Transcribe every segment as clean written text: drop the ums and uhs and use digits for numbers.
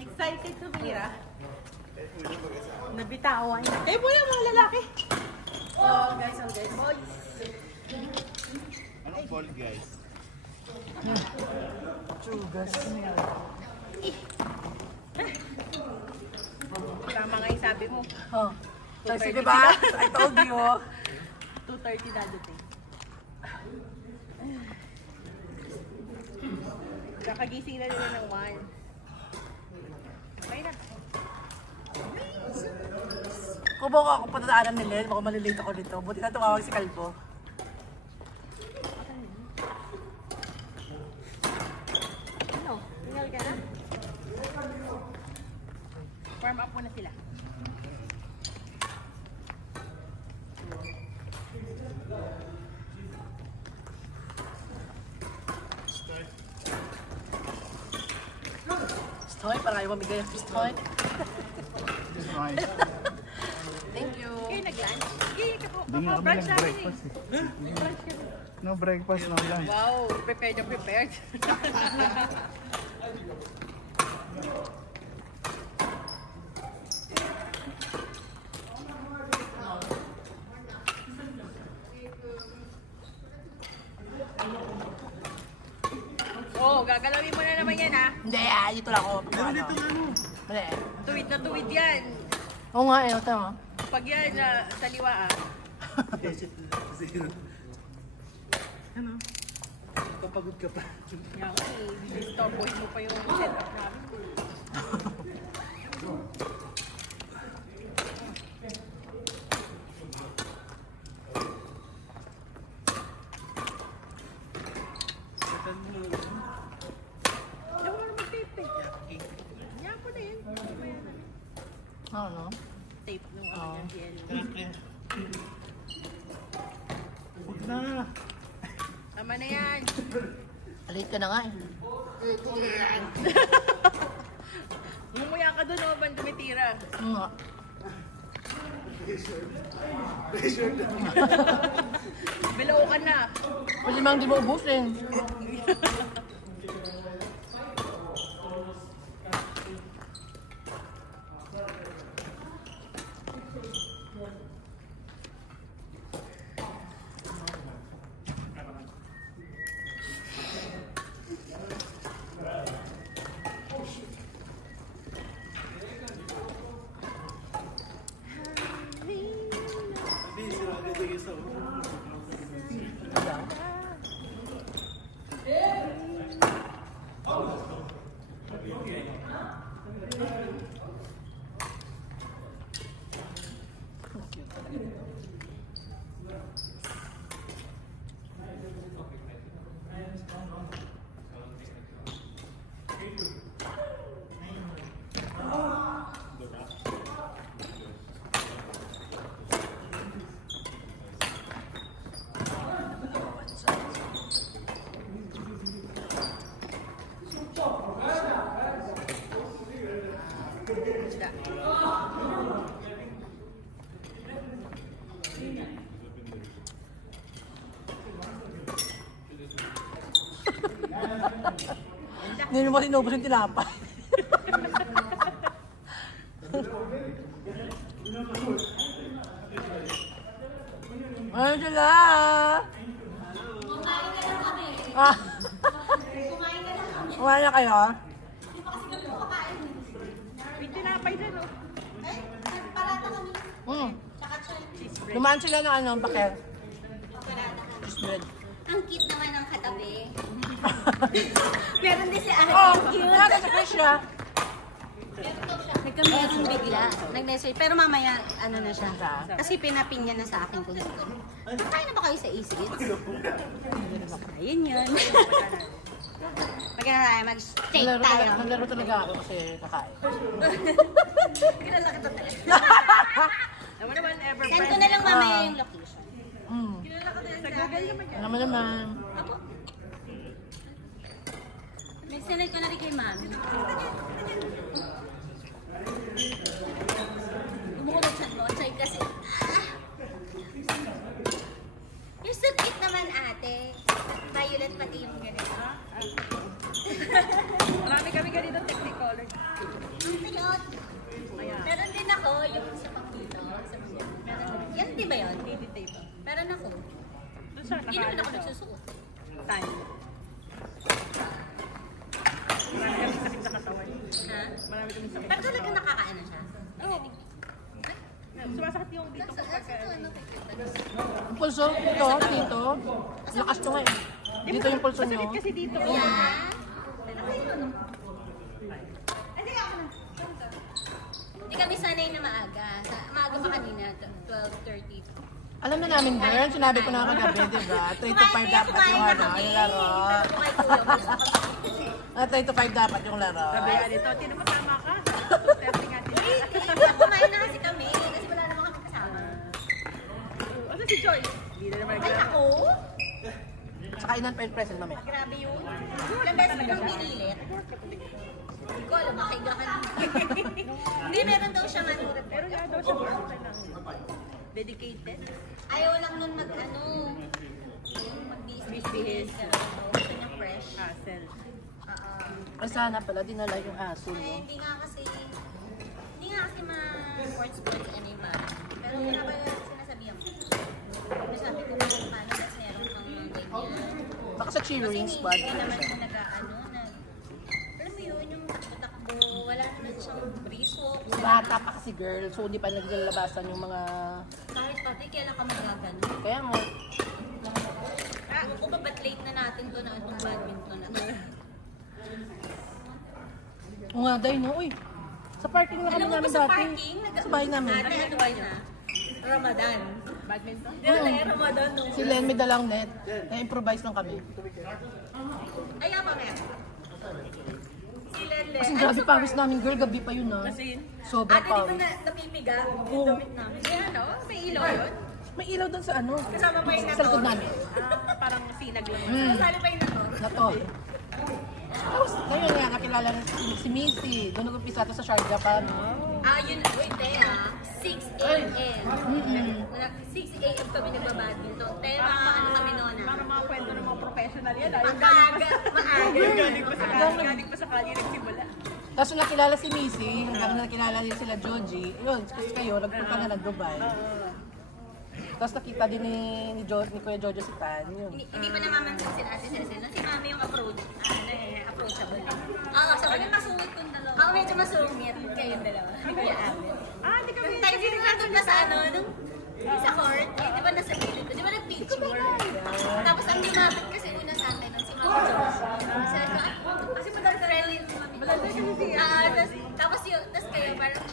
Excited tumira. Nabitawan. Eh po yung mga lalaki. All guys, boys. Anong ball, guys? Chugas niya. Tama nga yung sabi mo. Oh. Kasi diba? I told you. 2:30 dadating. Kakagising na nila ng 1. Okay na. Kung baka ako patadaanan ni Len, baka malilate ako dito. Buti na tumawag si Kalbo. Ano? Tinggal ka na? Warm up muna sila. ayaw mamigay ang fist point. Right. Thank you. Okay, nag-lunch. Okay, Hindi nga kami brunch namin eh. nag-breakfast eh. No breakfast, no lunch. Wow, prepared na prepared. Oh, gagalawin mo na naman yan ha. Hindi, dito lang ako. Dito Mali. Tuwid na tuwid yan. Oo nga, tama. Pag yan, sa liwa ah. Ano? Papagod ka pa. Yan, disturboy mo pa yung setup namin. Ayaw mo na mag-tape eh. Yan po na yun. Ano ba yan? Ano? Tape nung Oo. ano yan, GL. Huwag na. Tama na yan. Late ka na nga eh. Mumuya ka doon, oh, bang tumitira. Oo nga. Below ka na. Pwede mang di mo ubusin. Hindi mo sinubos yung tinapay. Ano sila? Kumain na lang kami. Ah, Kumain na lang kami. kumain na kayo? Hindi pa kasi kami kumakain. May tinapay dyan, oh. Ay, nagparata kami. Tsaka Cheese bread. Dumaan sila ng ano, bakit? parata kami. Cheese bread. Ang cute naman ng katabi. Meron din si Ate. Oh, Cute. nasa sa fish siya. Nagka-meron bigla. Nag-message. Pero mamaya, ano na siya. Kasi pinapin niya na sa akin kung gusto. Kakain na ba kayo sa Easy Eats? Ayun yun. Magkano tayo? Mag-steak tayo. Naglaro talaga ako kasi kakain. Kilala kita talaga. Naman naman, ever Send ko na lang mamaya yung location. Kilala ka din sa Google naman yan. Alam mo naman. Ako. May sinad ko na rin kay Mami. Gumukulot siya mo, Choy, kasi... You're so cute naman, ate. Violet pati yung ganito. Marami kami ganito technicolor. Ang cute. Kaya, Meron din ako, yung sa pang dito. Sa mga... Meron. Yan, di ba yun? hindi tape. Meron ako. Doon siya, Hindi naman ako nakaano siya. nagsusuot. Tan. Marami kami sakit sa katawan. Ha? Marami kami sakit. Pero talaga nakakaano siya. Oo. Sumasakit yung dito Nasa kapag... ito, ano, Yung pulso, dito. Lakas to nga eh. Dito yung pulso nyo. Masakit kasi dito. Yan. Hindi kami sanay na maaga. Maaga pa kanina, 12:30. Alam na namin, girl. Sinabi ko na kagabi, di ba? 3 to 5 dapat yung ano, yung laro. 3 to 5 dapat yung laro. Sabi nga dito, tino mo tama ka. 2:30 nga din. Kumain na kasi kami kasi wala naman kami kasama. Ano si Joy? Hindi na naman Ay, nagla- ako? Sa kainan pa yung present mamaya. Grabe yun. Ilang beses ko nang pinilit. Hindi ko alam, makiga ka na. Hindi, meron daw siya ano. Pero nga daw siya basta lang. Dedicated. Ayaw lang nun mag-ano. Mag-business. Gusto niya fresh. Hassle. Ay, sana pala dinala yung aso, Eh, no? hindi nga kasi ma-sports ano yung ba? Pero wala ba yung sinasabihan ko? Sabi ko kung paano kasi meron kang ganyan. Baka sa cheering Kasi squad. hindi naman siya nag-ano, alam mo yun, yung takbo, wala naman siyang breeze walk. Bata pa kasi girl, so hindi pa naglalabasan yung mga... Kahit pati, kailan ka magagano? Kaya mo, Kung ba ba't late na natin to na itong badminton na to? o nga day, no? Uy, sa parking na kami Alam mo ba namin sa dati. parking? Sa bahay namin. Ate, ano ba yun na? Ramadan. Badminton? Dito na Ramadan. No? Si Len may dalang net. Na-improvise lang kami. Ay, pa, Mer. Si Lele. Kasi grabe pawis namin girl, gabi pa yun, ha? Kasi, Sobrang Ate, di ba pawis. napipiga? Oo. Yung damit namin. Kaya ano? May ilaw yun? May ilaw doon sa ano? Kasama pa yung Sa likod nato. namin. parang sinag lang. Kasali pa yung nato. Na to. Tapos, ngayon nga, nakilala rin si Missy. Doon nag-umpisa to sa Sharjah pa, no? Yun, wait, Tea. 6 a.m. 6 a.m. kami nagbabadminton. Tea, mga ano kami noon ah. Parang mga kwento ng mga professional yan. Yung Maaga. galing pa sa kali nagsimula. Tapos nung nakilala si Missy, hanggang nakilala din sila Joji, yun, kasi kayo, nagpunta na ng Dubai. Tapos nakita din ni Kuya Jojo si Tan, yun. Hindi pa namamansin si Ate Cecil. Si Mami yung approachable. Sa bagay masungit kong dalawa. Ako medyo masungit kayong dalawa. Kuya Abel. Hindi kami. Tayo din nandun pa sa ano, nung sa court, eh, di ba nasa gilid? Di ba nag-picture? Tapos ang lumapit kasi una sa atin, nung si Mami Jones. Sabi ko, kasi madal sa rally si Mami Jones. Tapos yun, tapos kayo, parang,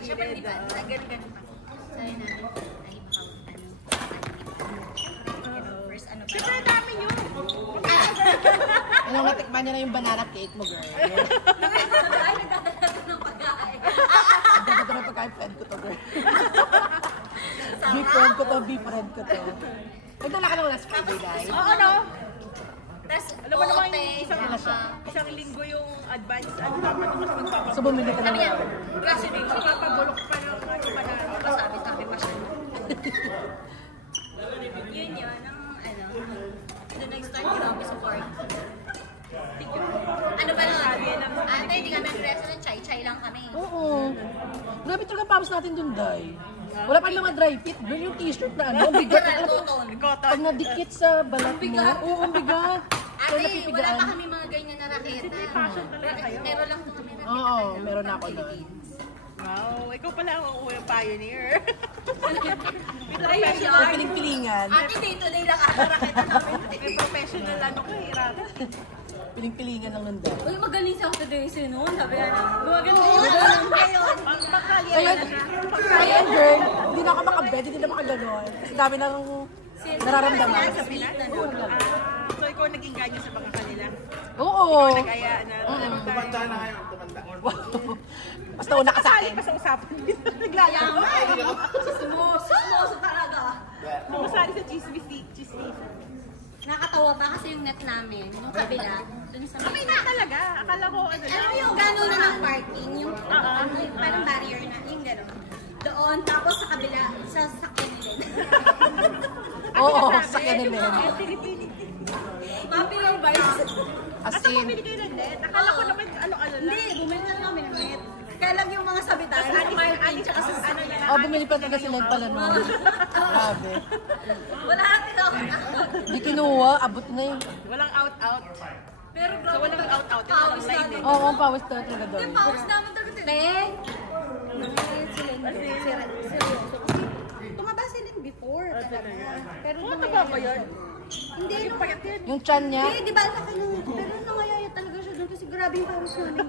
syempre di ba, ganun pa. Sabi namin, ay, first ano pa. Siyempre, dami yun. Ano, natikman niya na yung banana cake mo, girl. Ay, nagdadala ng pagkain. Dito na pagkain, friend ko to, girl. Be-friend ko to, be-friend ko to. Nagdala ka ng last Friday, guys. Oo, no? Tapos, Alam mo naman ote, isang linggo yung advance ano dapat mas magpapabulok. So, bumili ka Sabi na niya, lang. kasi din siya. Papabulok pa ng ano pa na. Sabi pa siya. Yun yun, ang ano, doon nag-start grabe sa party. Ano ba nun? Ate, hindi kami nag-dress ng chai-chai lang kami. Oo. Grabe talaga pawis natin dun, Day. Wala pa mga dry fit. Girl, yung t-shirt na ano, ang bigat. Coral Alam mo, cotton. pag nadikit sa balat mo, Bigat. oo, ang bigat. Kaya Ate, wala napipigaan. pa kami mga ganyan na raketa. Pero lang po kami raketa. Oo, meron ako nun. Wow, ikaw pala ang unang pioneer. Ay, May yun. piling-pilingan. Ate, day-to-day lang ako raketa namin. May professional ano ko eh, Rata. Piling-pilingan lang nun, Day. Uy, magaling sa Saturday noon. Sabi yan. Magaling ngayon. Ayan, ayan, girl. Hindi na ako makabed, hindi na makaganon. Kasi dami nang nararamdaman. Sa Pinas na no? So ikaw naging ganyo sa mga kanila. Oo. Nag-aya na. Tumanda na ngayon, tumanda. Basta una ka sa Kasali akin. pa sa usapan nila. Kaya Naglalaro. nga. Sismoso talaga. Masali sa chismis. Nakakatawa pa kasi yung net namin, yung kabila, dun sa May na talaga. Akala ko ano Ano lang. yung gano'n na ng parking, yung parang barrier na, yung gano'n. Doon, tapos sa kabila, sa sakyan nila. Oo, sakyan ni Len. Mapilang bars. As Asa in, bumili kayo ng net? Akala ko naman ano-ano lang. Hindi, bumili lang kami ng net. Kaya lang yung mga sabitan, sa parking, tsaka sa Ano na lang. oh, bumili pa talaga si Len pala noon. Grabe. Wala natin ako. Di kinuha, abot na yun. Walang out-out. Pero So grabe walang talaga. out-out. Yung Pawis walang line namin. eh. Oo, ang pawis talaga doon. Yung pawis namin talaga. Te, seryoso. Tumaba si Lynn before talaga. Pero Oo, taba ba yun? Hindi, Yung payat yun. Yung chan niya, Hindi, di ba laki nung, pero nangayaya talaga siya doon kasi grabe yung pawis namin.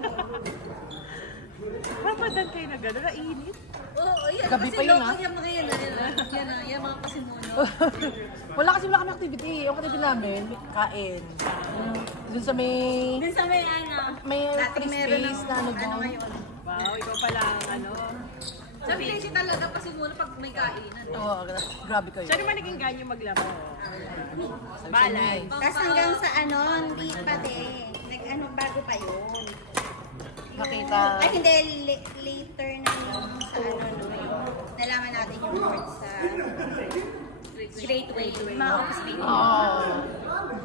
Ramadan kayo na gano'n, nainit. Oo, yan. Gabi Kasi pa yun, loko ah. yung mga yan, yan mga pasimuno. wala kami activity. Yung activity namin, kain. Doon sa may Din sa may ano, free space na ano doon. ngayon. Wow, ikaw pala ang ano. Sabi kasi talaga pasimuno pag may kainan. Oo, grabe kayo. Siya naman naging ganyo maglaro. Sabi Balay. sa inyo, Tapos hanggang sa ano, hindi pa din. Nag-ano, bago pa yun. nakita. Ay, hindi. Later na yung sa ano, no, yung nalaman natin yung words sa Great Way. Mga office mate. Oo.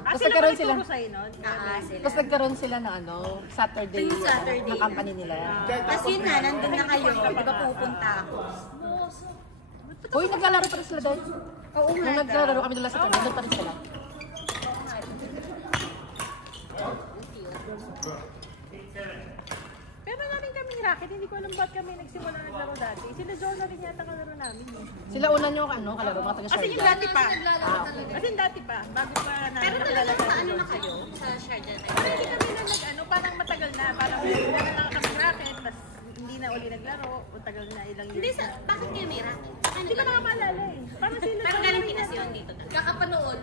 Tapos Sila nagkaroon ba sila. nagturo sa'yo nun? Sila. Tapos nagkaroon sila ng Saturday, Yung Saturday. na company nila. Tapos yun na, nandun na kayo. Di ba pupunta ako? Uy, naglalaro pa rin sila doon. Oo Nung nga. naglalaro kami nila sa Saturday, doon pa rin sila. Pero na rin kaming racket, hindi ko alam ba't kami nagsimula naglaro dati. Sila Jordan rin yata kalaro namin. Sila una nyo kalaro, mga taga Kasi yung Sharjah. dati pa. Naglalaro talaga. Kasi yung dati pa, bago pa na Pero nakilala talagang sa namin ano na yun. kayo? Sa Sharjah na Pero hindi kami na parang matagal na, parang meron lang kami racket, tapos hindi na uli naglaro, o tagal na ilang Hindi years sa, na. bakit kayo may racket? Ano Hindi ko na maalala eh. Parang sila Pero Jordan galing rin Pinas yata. yun dito talaga. Kakapanood.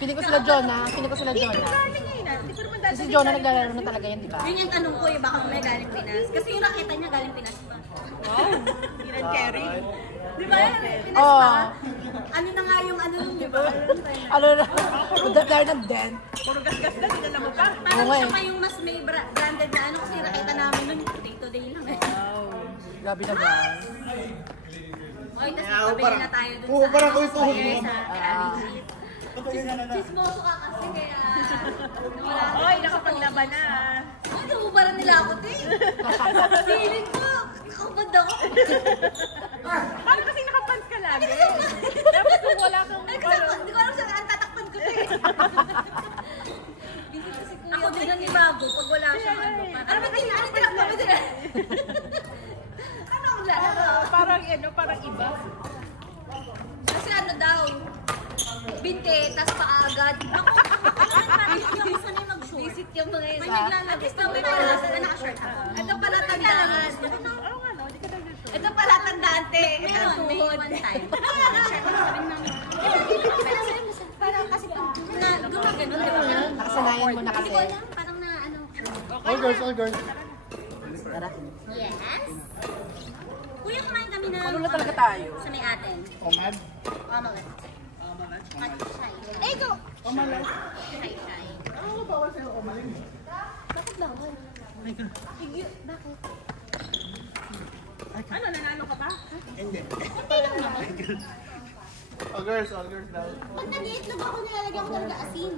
Piling ko sila Jonah. Piling ko sila Hindi, Jonah. galing yun ah. Hindi ko naman dati. Kasi si Jonah naglalaro na talaga yan, di ba? Yun yung tanong ko, baka mamaya galing Pinas. Kasi yung raketa niya galing Pinas pa. Wow, hindi na carry. Di ba? Pinas Oo. pa. Ano na nga yung ano nun, di ba? Ano na? Dahil ng den. Puro gas-gas na, dinala mo pa. Parang Oo nga siya eh. pa yung mas may branded na ano kasi yung raketa namin nun, day to day lang eh. Grabe na ba? Oy, tas nagpabili na tayo dun Oo, sa parang ano, uy, sa tuhod mo. Chismoso ka kasi kaya wala ka. Oy, nakapaglaban na. Ay, nabubaran nila ako, te. Feeling ko, nakabad ako. Parang kasi nakapants ka lagi. Tapos kung wala kang Ay, kasi ako, hindi ko alam saan ang tatakpan ko, te. Ako din ang ibago pag wala siyang ano. Ano ba tinakpan mo sila? Ano ang lalaro? Parang iba. Kasi ano daw, binte, tas paagad. Ako, visit yung sanay mag-short. Visit yung mga yun. May naglalagay. At least na may pala na naka-short ako. Ito pala tandaan. Oo nga no, hindi ka nag-show. Ito pala tandaan, te. Meron, may one time. Naka-short ako sabi namin. Parang kasi pag gumagano, di ba? Nakasanayan mo na Hindi kasi. ko alam, parang na ano. All girls, all girls. Tara. Yes. Kuya, kumain kami na Ano na talaga tayo? sa may atin. Omad. Omelette. At shy. Eh, go! Omelette. Shy, shy. Ano ba bawal sa'yo omaling? Bakit bawal? Bakit? Ano, nanalo ka pa? Hindi. Hindi lang naman. All girls daw. Pag nag-iitlog ako, nilalagyan ko talaga asin.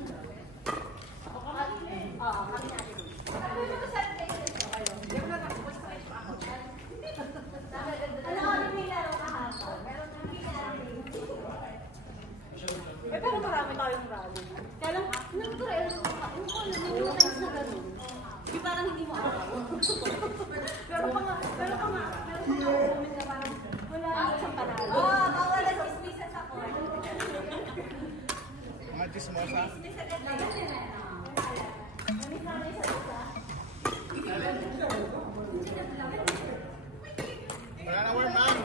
Eh, pero marami tayong rally. Kaya lang, nag-trail ko pa. Yung ko, alam mo, yung times na gano'n. Di parang hindi mo alam. Pero pa nga, comment na parang, wala isang panalo. Oo, bawal ang chismisan sa court. Mga chismosa. Wala na warm man.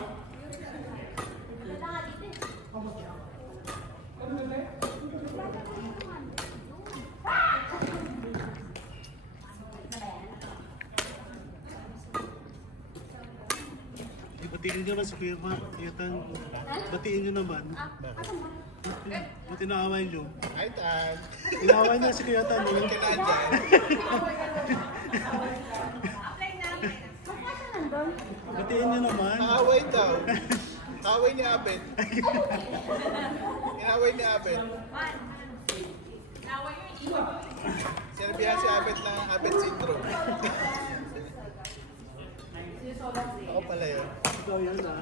Batiin nyo naman si Kuya Mark. Batiin nyo naman. Ba't inaaway nyo? Hi, Tan. Inaaway niya si Kuya Tan. Ba't ka na dyan? Batiin nyo naman. Kaaway daw. Kaaway ni Abet. Inaway ni Abet. Sinabihan si Abet ng Abet syndrome. Ako pala yun. Ikaw yun ha.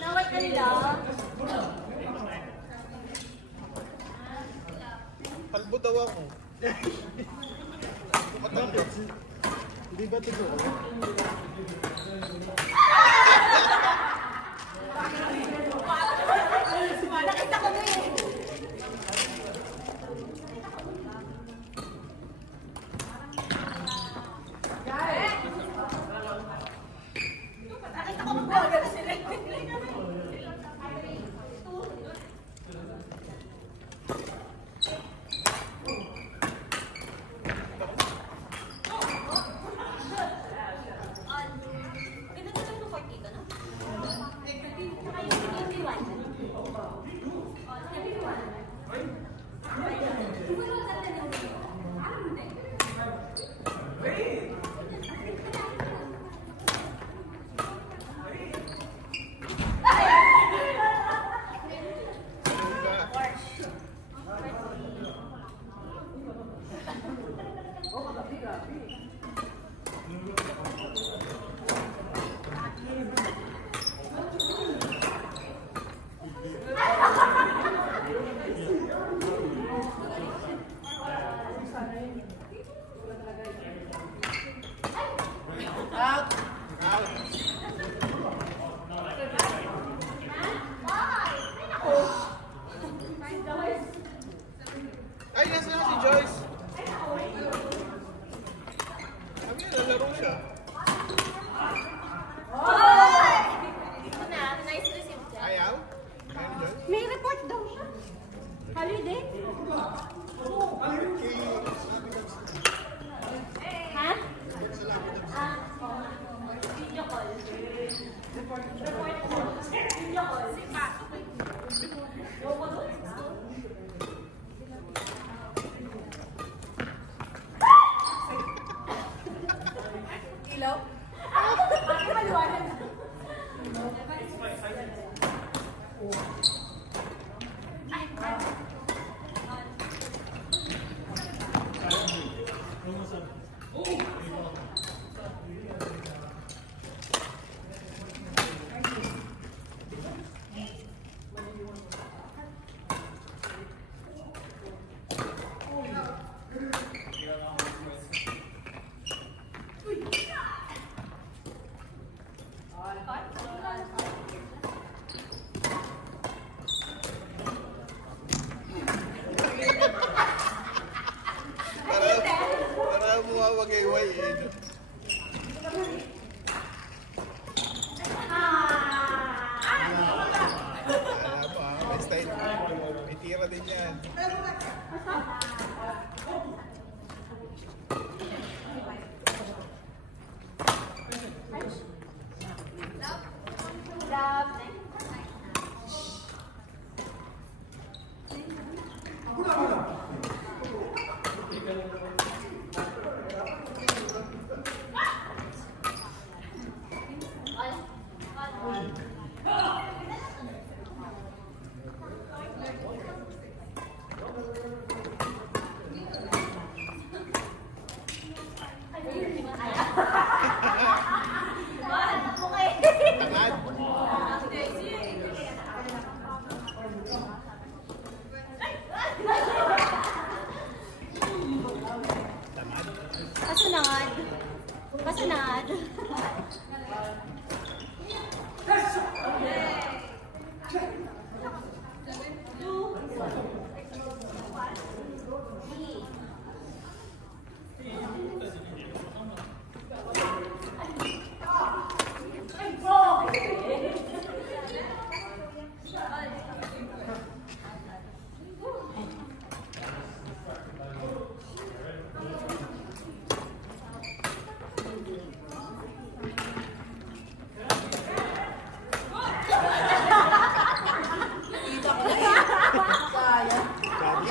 Naway ka nila. Palbo daw ako. Kumatanggap. Hindi ba totoo? Nakita ko na eh. Nakita ko magbaga na sila. Ganda-ganda Ilaw? Para mawawagayway eh. No? Alam mo may style. May tira din yan. Kasunod. Kasunod.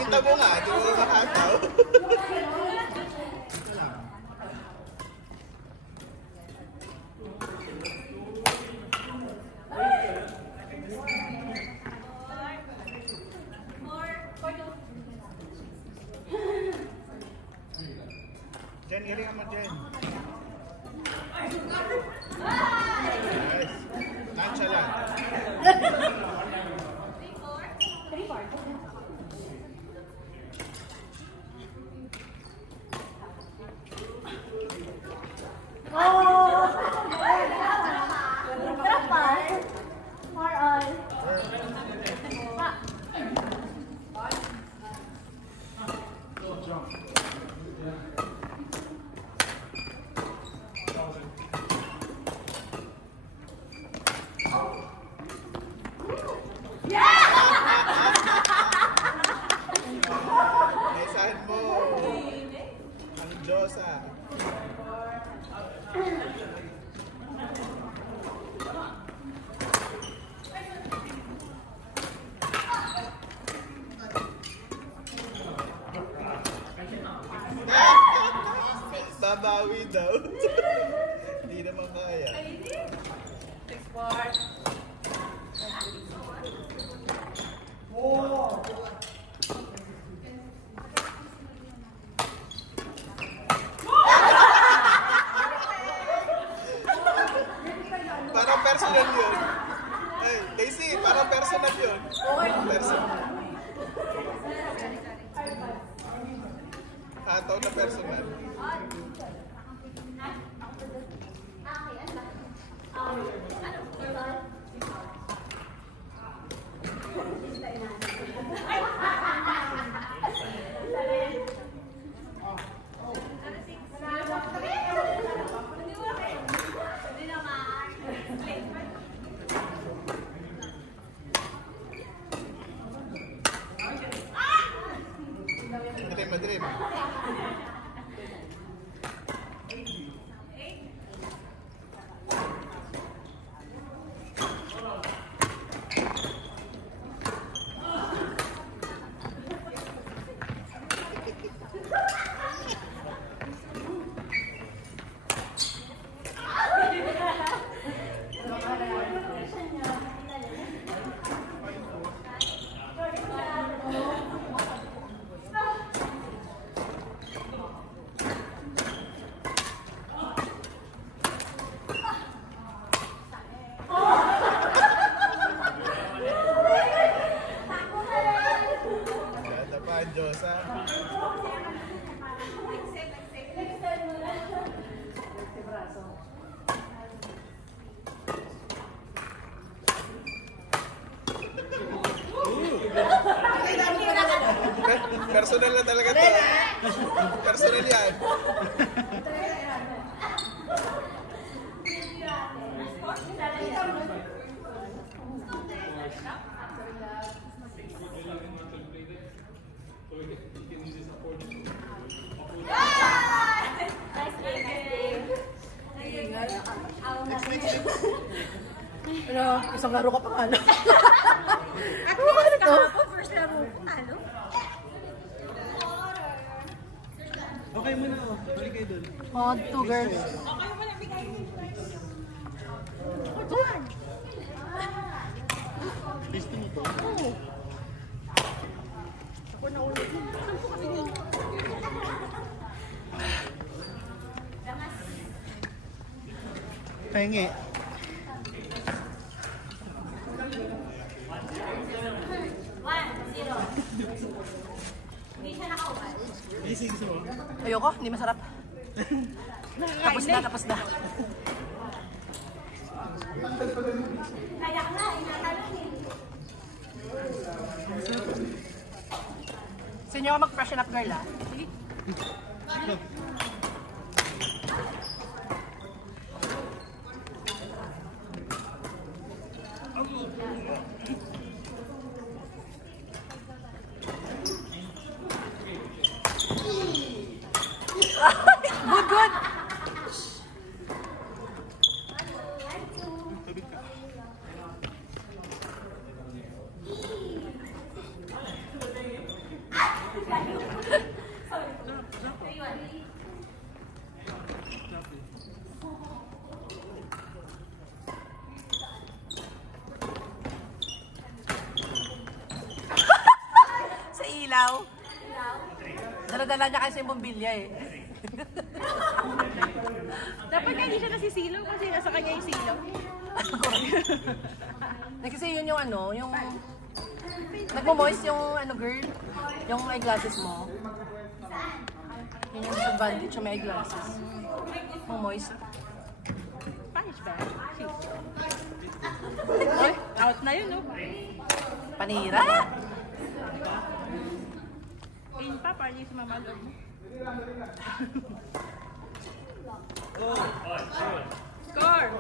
Kita mo nga, di mo makataw. Jen, galingan mo, Jen. Nice. Tansya lang. Naisahan mo. Ang Diyosa. Babawi daw. Hindi naman kaya. Parang personal yun. Ay, Daisy, parang personal yun. Personal. Hataw na personal. Madrim. personal na talaga to. Personal yan. Ano, isang laro ka pa nga. At least kahapon, first laro ko, ano? Okay muna, oh. Balik kayo dun. Oh, 2 girls. Gusto mo to? Pengi. Easy, gusto mo? Ayoko, hindi masarap. Tapos na, tapos na. Kaya nga, inatanong eh. Sa inyo ka mag-freshen up, girl, ah. Sige. Good, good. Sa ilaw. Dala-dala niya kasi yung bombilya eh. Dapat nga hindi siya nasisilaw kasi nasa kanya yung silaw. Kasi yun yung ano, yung... Nagmo-moist yung ano girl, yung eyeglasses mo. Yun yung disadvantage yung may eyeglasses. Mo-moist. Spanish ba? Oy, out na yun, no? Panira! In pa, parang yung sumamalog mo. Score!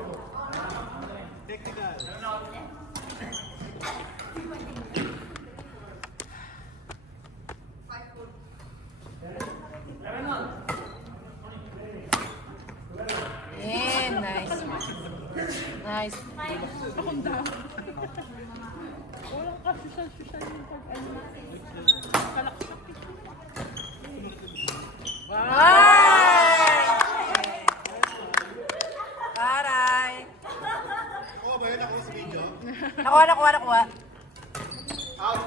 Technical. Yeah, nice. Nice. Akong daw. Walang ka-social yung pag-ano. Kalaksak eh. Ay! Taray! Oo ba yun ako sa video? Nakuha, nakuha, nakuha. Out.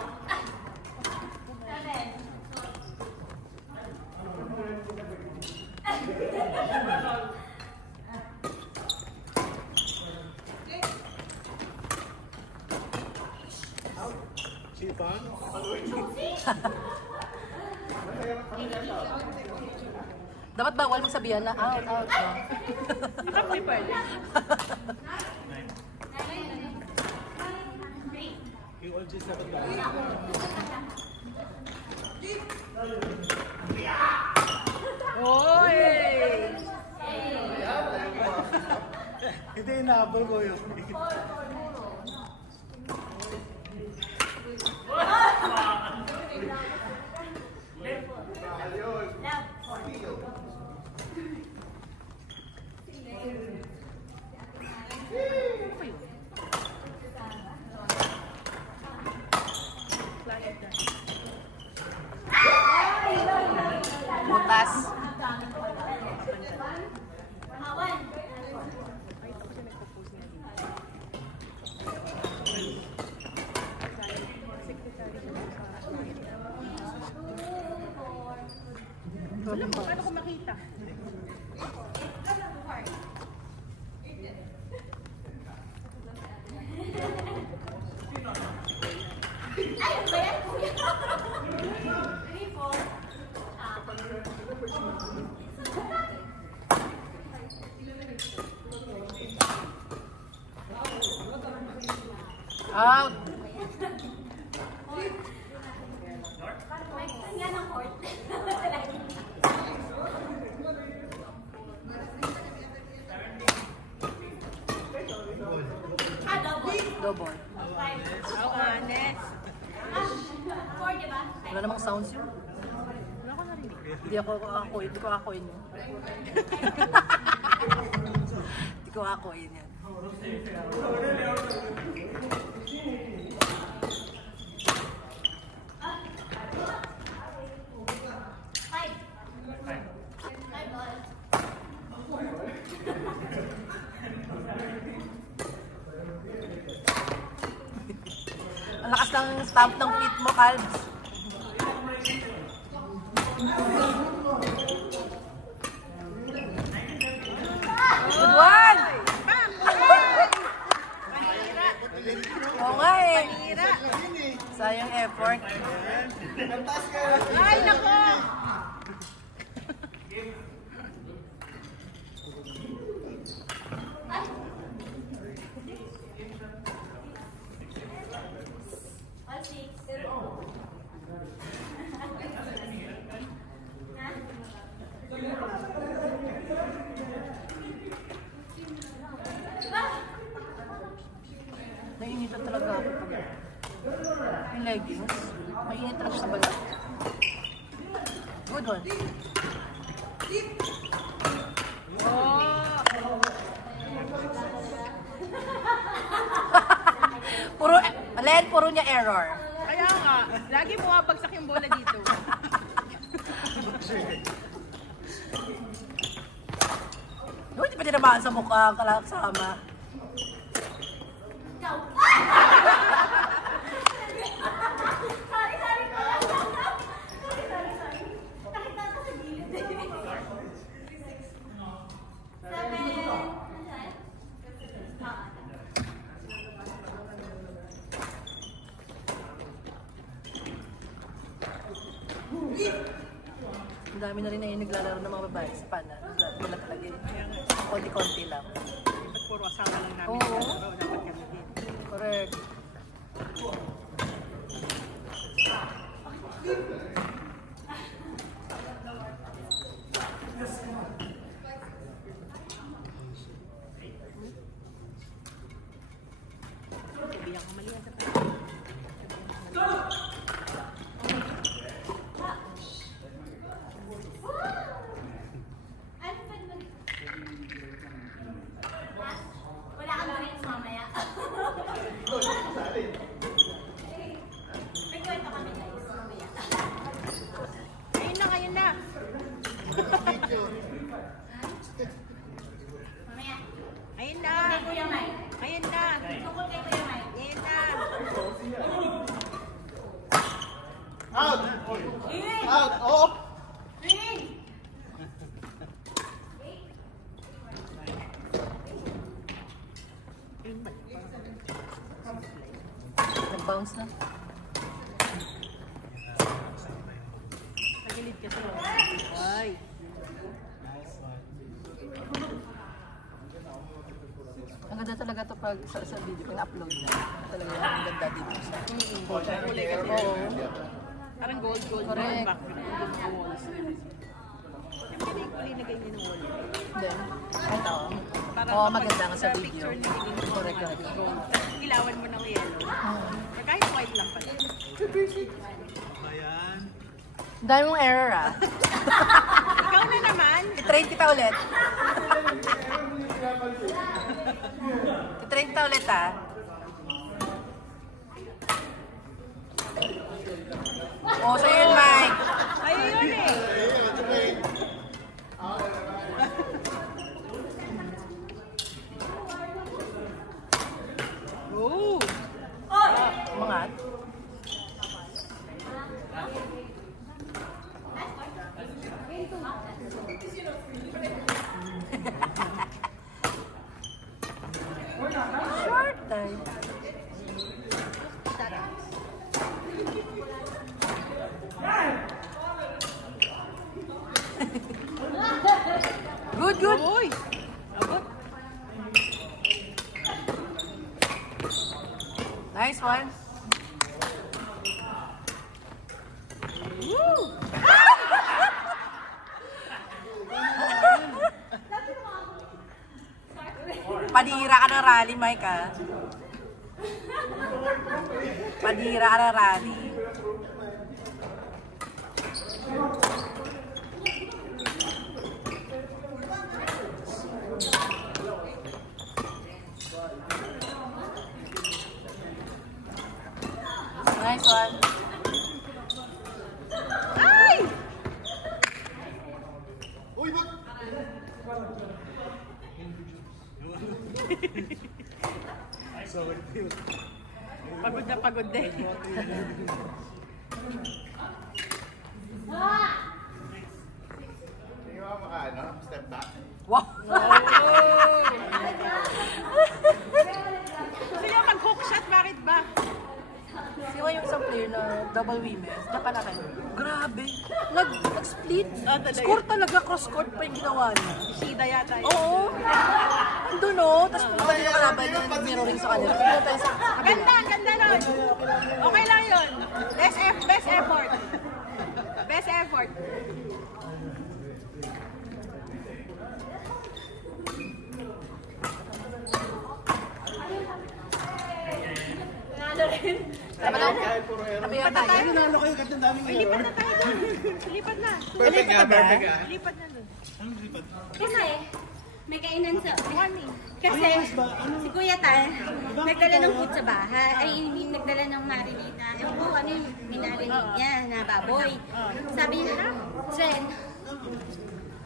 Sipang? Dapat bawal magsabihan na out, out, out. Kape pwede. Yung all G's dapat ba? Oy! Hindi, inaabol ko yun. Butas. Alam mo, paano ko makita? Ayun ba yan, kuya? Out. Yan ang court. Double. Oh, honest. Wala namang sounds yun. Wala ko narinig. Hindi ko akuin yun. Hindi ko akuin yan. Ang lakas ng stamp ng feet mo, Calbs. Good one! Panira. Oo nga eh. Panira. Sayang effort. Ay, nako! Nainitan talaga ako pag yung leggings. Mainit talaga sa balat. Good one. Puro, Len, puro niya error. Kaya nga, lagi bumabagsak yung bola dito. Uy, di pa tinamaan sa mukha, kasama. Ang dami na rin na yung naglalaro ng mga babae sa pana. Wala talaga yun. Konti-konti lang. Ba't puro asawa lang namin? Oo. Dapat kami din. Correct. Sabihan ko mali yan sa Wala kang drinks mamaya. May kwento kami guys mamaya. Ayun na, ayun na. Mamaya. Ayun na. Kay Kuya Mike. Ayun na. Tungkol kay Kuya Mike. Ayun na. Out! Ring! Out! Oo! Ring! Nag-bounce na. Nagilid kasi. Ay. Ang ganda talaga to pag sa video, pina-upload na. Talaga ang ganda dito sa Kulay kasi. Oo. Parang gold Correct. background yung mga walls. Yung kulay na ganyan yung wall. Then, ito. Parang Oo, kapag maganda nga sa video. picture na naging Correct, correct. gold. Ilawan mo ng yellow. Kahit white lang pala. Ayan. Ang dami mong error ah. Ikaw na naman. I-train kita ulit. I-train kita ulit ah. Oh, sa'yo yun, Mike. Ayun yun eh. Oh! Umangat. Short time. Good, good. Uy! Abot. Nice one. Woo! Panira ka ng rally, Mike ah. Padira Ararani. Nice one. Ay! Uy, wag! Sorry. Pagod na pagod din. Hindi mo maka, step back. Wow! Sige, mag-hook shot, bakit ba? Sino yung isang player na double women's? Japan natin. Grabe! Nag-split. Ah, talaga? Score talaga, cross-court pa yung ginawa niya. Shida yata yun. Oo! Andun o. Tapos pumunta yung kalaban niya, nag-mirroring sa kanila. Pumunta tayo sa kabila. Ganda, ganda nun. Okay lang yun. Best effort. Best effort. Tama lang. Kahit puro error. Sabi nga tayo. Nanalo kayo, kahit ang daming Lipat error. na tayo doon. Lipat na. Perfect ka, perfect ka. Lipat na doon. Anong lipat? Kasi, may kainan sa... Morning. Kasi, si Kuya Tal, nagdala ng food sa bahay. Ay, nagdala ng marinate. Ewan ko, ano yung minarinate niya na baboy. Sabi niya, Jen,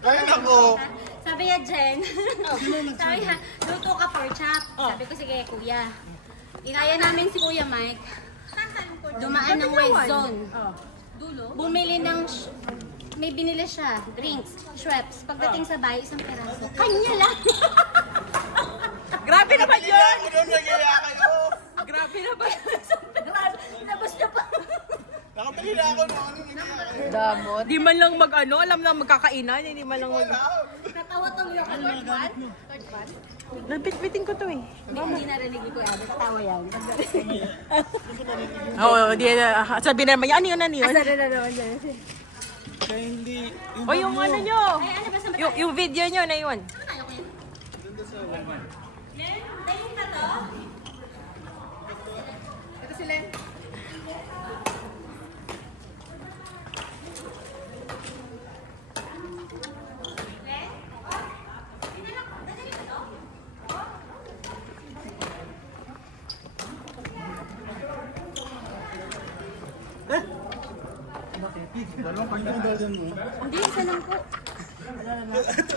Kaya ako. sabi niya, Jen, sabi niya, luto ka pork chop. Sabi ko, sige, Kuya. Ikaya namin si Kuya Mike, dumaan ng West Zone. Bumili ng, may binili siya, drinks, Schweppes. Pagdating sa bahay, isang peraso. Kanya lang! Grabe naman yun! Ano nagaya kayo? Grabe naman. Labas niya pa. Nakapili na ako no. Ano nagaya kayo? Damot. Di man lang alam na magkakainan, hindi man lang Natawa tuloy ako. Third one? Nabitbitin ko to eh. Hindi narinig ko yan. Natatawa yan. Oo, di na. Sabi na naman, ano yun? Asa na naman yan. Kaya hindi... O yung ano nyo, Ay, ano ba sa yung video nyo na yun. Tayo ko yan. Len, ka to? Ito si Len. Dalawang pagkain dozen mo. Hindi, isa lang po.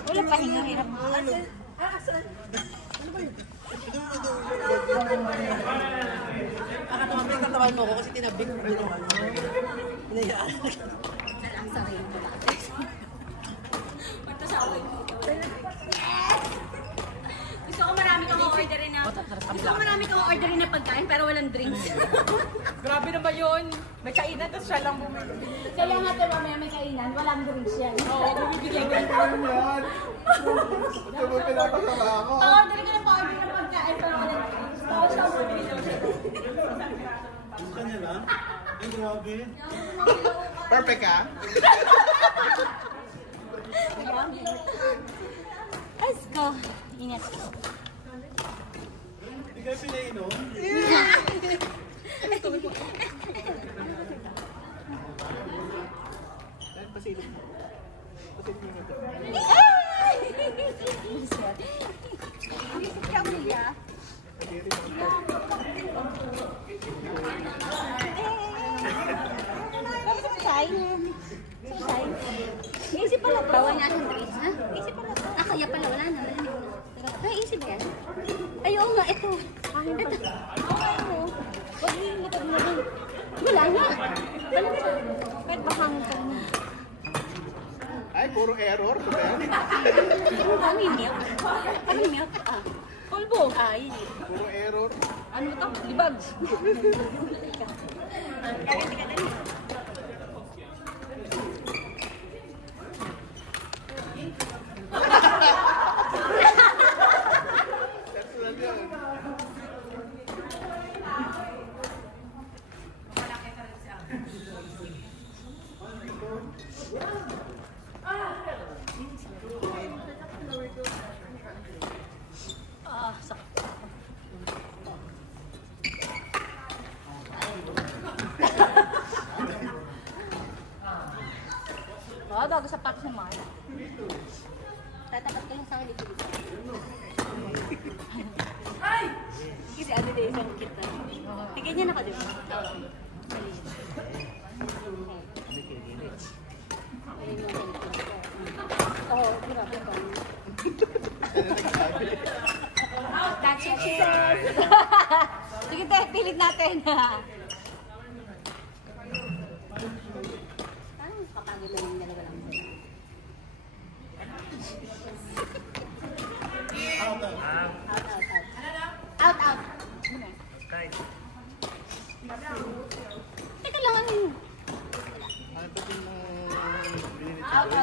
Wala pahinga, hirap. Nakatawa mo yung katawan mo ko kasi tinabik mo yung ano. Hinayaan. Salang sa rin. Punta sa akin. Gusto ko marami kang orderin na. Gusto ko marami kang orderin na pagkain pero walang drinks. Grabe naman yun. May kainan, tapos siya lang bumili. Kaya nga tayo mamaya may kainan, walang drinks yan. Oo, bumibigyan ko. Yan. Ito mo pinapasama ako. Pa-order ka na pa-order ng pagkain pero walang drinks. Tapos siya bumili daw siya. Yung kanya lang? Ay, grabe. Perfect ka? Let's go. Ingat. Hindi kayo pinainom? Pasilip mo. Pasilip mo ito. Isip ka, Kuya. Isip pala to. Bawal natin drinks, ha? Isip pala to. Ah, kaya pala wala na. Ay, isip yan. Ay, oo nga, ito. Ito. Oo. Huwag yung likod mo rin. Wala nga. Wala nga. Kahit bakang ka mo. Ay, puro error. Ito ba yan? Kami milk. Kami milk. Ah. Pulbo. Ah, yun. Puro error. Ano to? Libag. Kaya ka na That's lang yun. sakit. si Ate Daisy ang kita. Tignan ako, di ba? Oo, grabe ko. That's what she says. Sige, te, pilit natin. Parang kapagod na yung dalawa lang sila. Out. Teka lang. Out.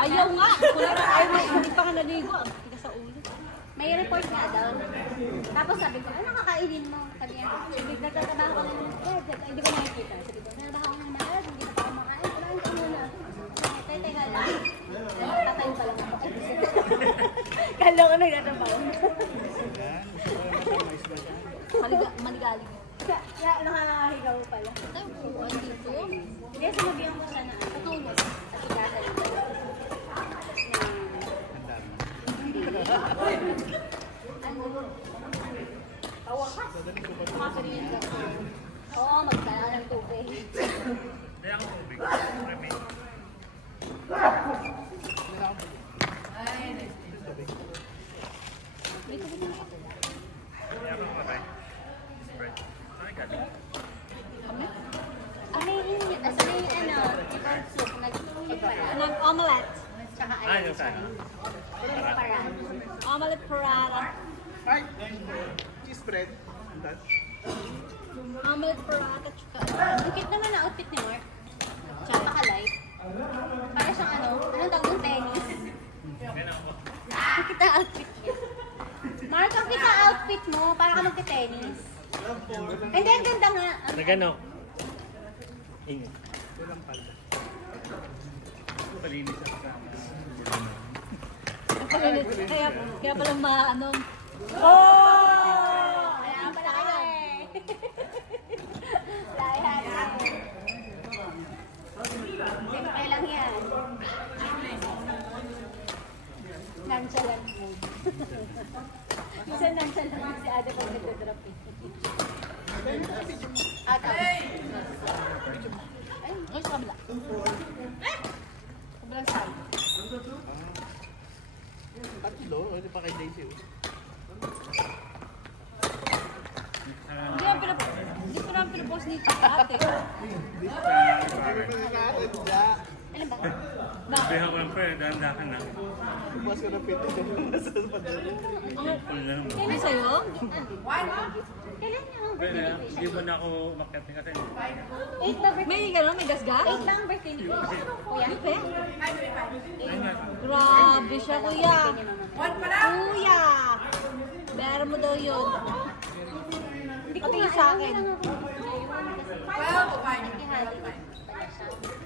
Ayaw nga. Hindi pa ka naligo. Tiga sa ulo. May report nga daw. Tapos sabi ko, ano kakainin mo? Sabi niya, nagtatrabaho ko lang ng bed. Hindi ko nakikita. Sabi ko, nagtatrabaho ko ng bed. Hindi na pa ako makain. Kailangan ka muna. Teka lang. Tatayo pa lang ako. Kala ko nagtatrabaho. Maligalig. Kaya nakahigaw pala. Ay, buwan dito. Hindi, sinabihan ko siya na tutulog. At igasan ko. Tawa ka. Makaparinig ka. Oo, magsala ng tubig. Hindi ako tubig. May tubig na. Nag-omelette. Tsaka ayun. Paran. Omelette parata. Ay, cheese bread. And that. Omelette parata. Tsaka ang cute naman na outfit ni Mark. Tsaka paka-light. Para siyang anong tawag ng tennis. Ang kita outfit niya. Mark, ang kita outfit mo. Para ka magte-tennis. Hindi, ang ganda nga. Nagano? Ingat. Walang palda. Palinis ako sa Kaya pala maanong. Oh! Kaya pala kayo eh. Okay lang yan. Nonchalant mood. Minsan nonchalant mood si Ada pag nagdodrop eh. Ay, sa kabila. Kabilang side. Tatlo? O, hindi pa kay Daisy. Hindi ko naman pinapost ni ate. Ano ba? Sabihan ko lang pre, dahan-dahan na. Bukas ko ng pinto dyan. Nasa padala. Full na naman. Kailan sa'yo? Kailan niyo? Pero hindi mo na ako makiat kasi. 8 ba birthday? May gano'n? May gasgas? 8 ba ang birthday ni Kuya? Lipe? Grabe siya, Kuya. Kuya! Bayaran mo daw yun. Hindi ko sa akin.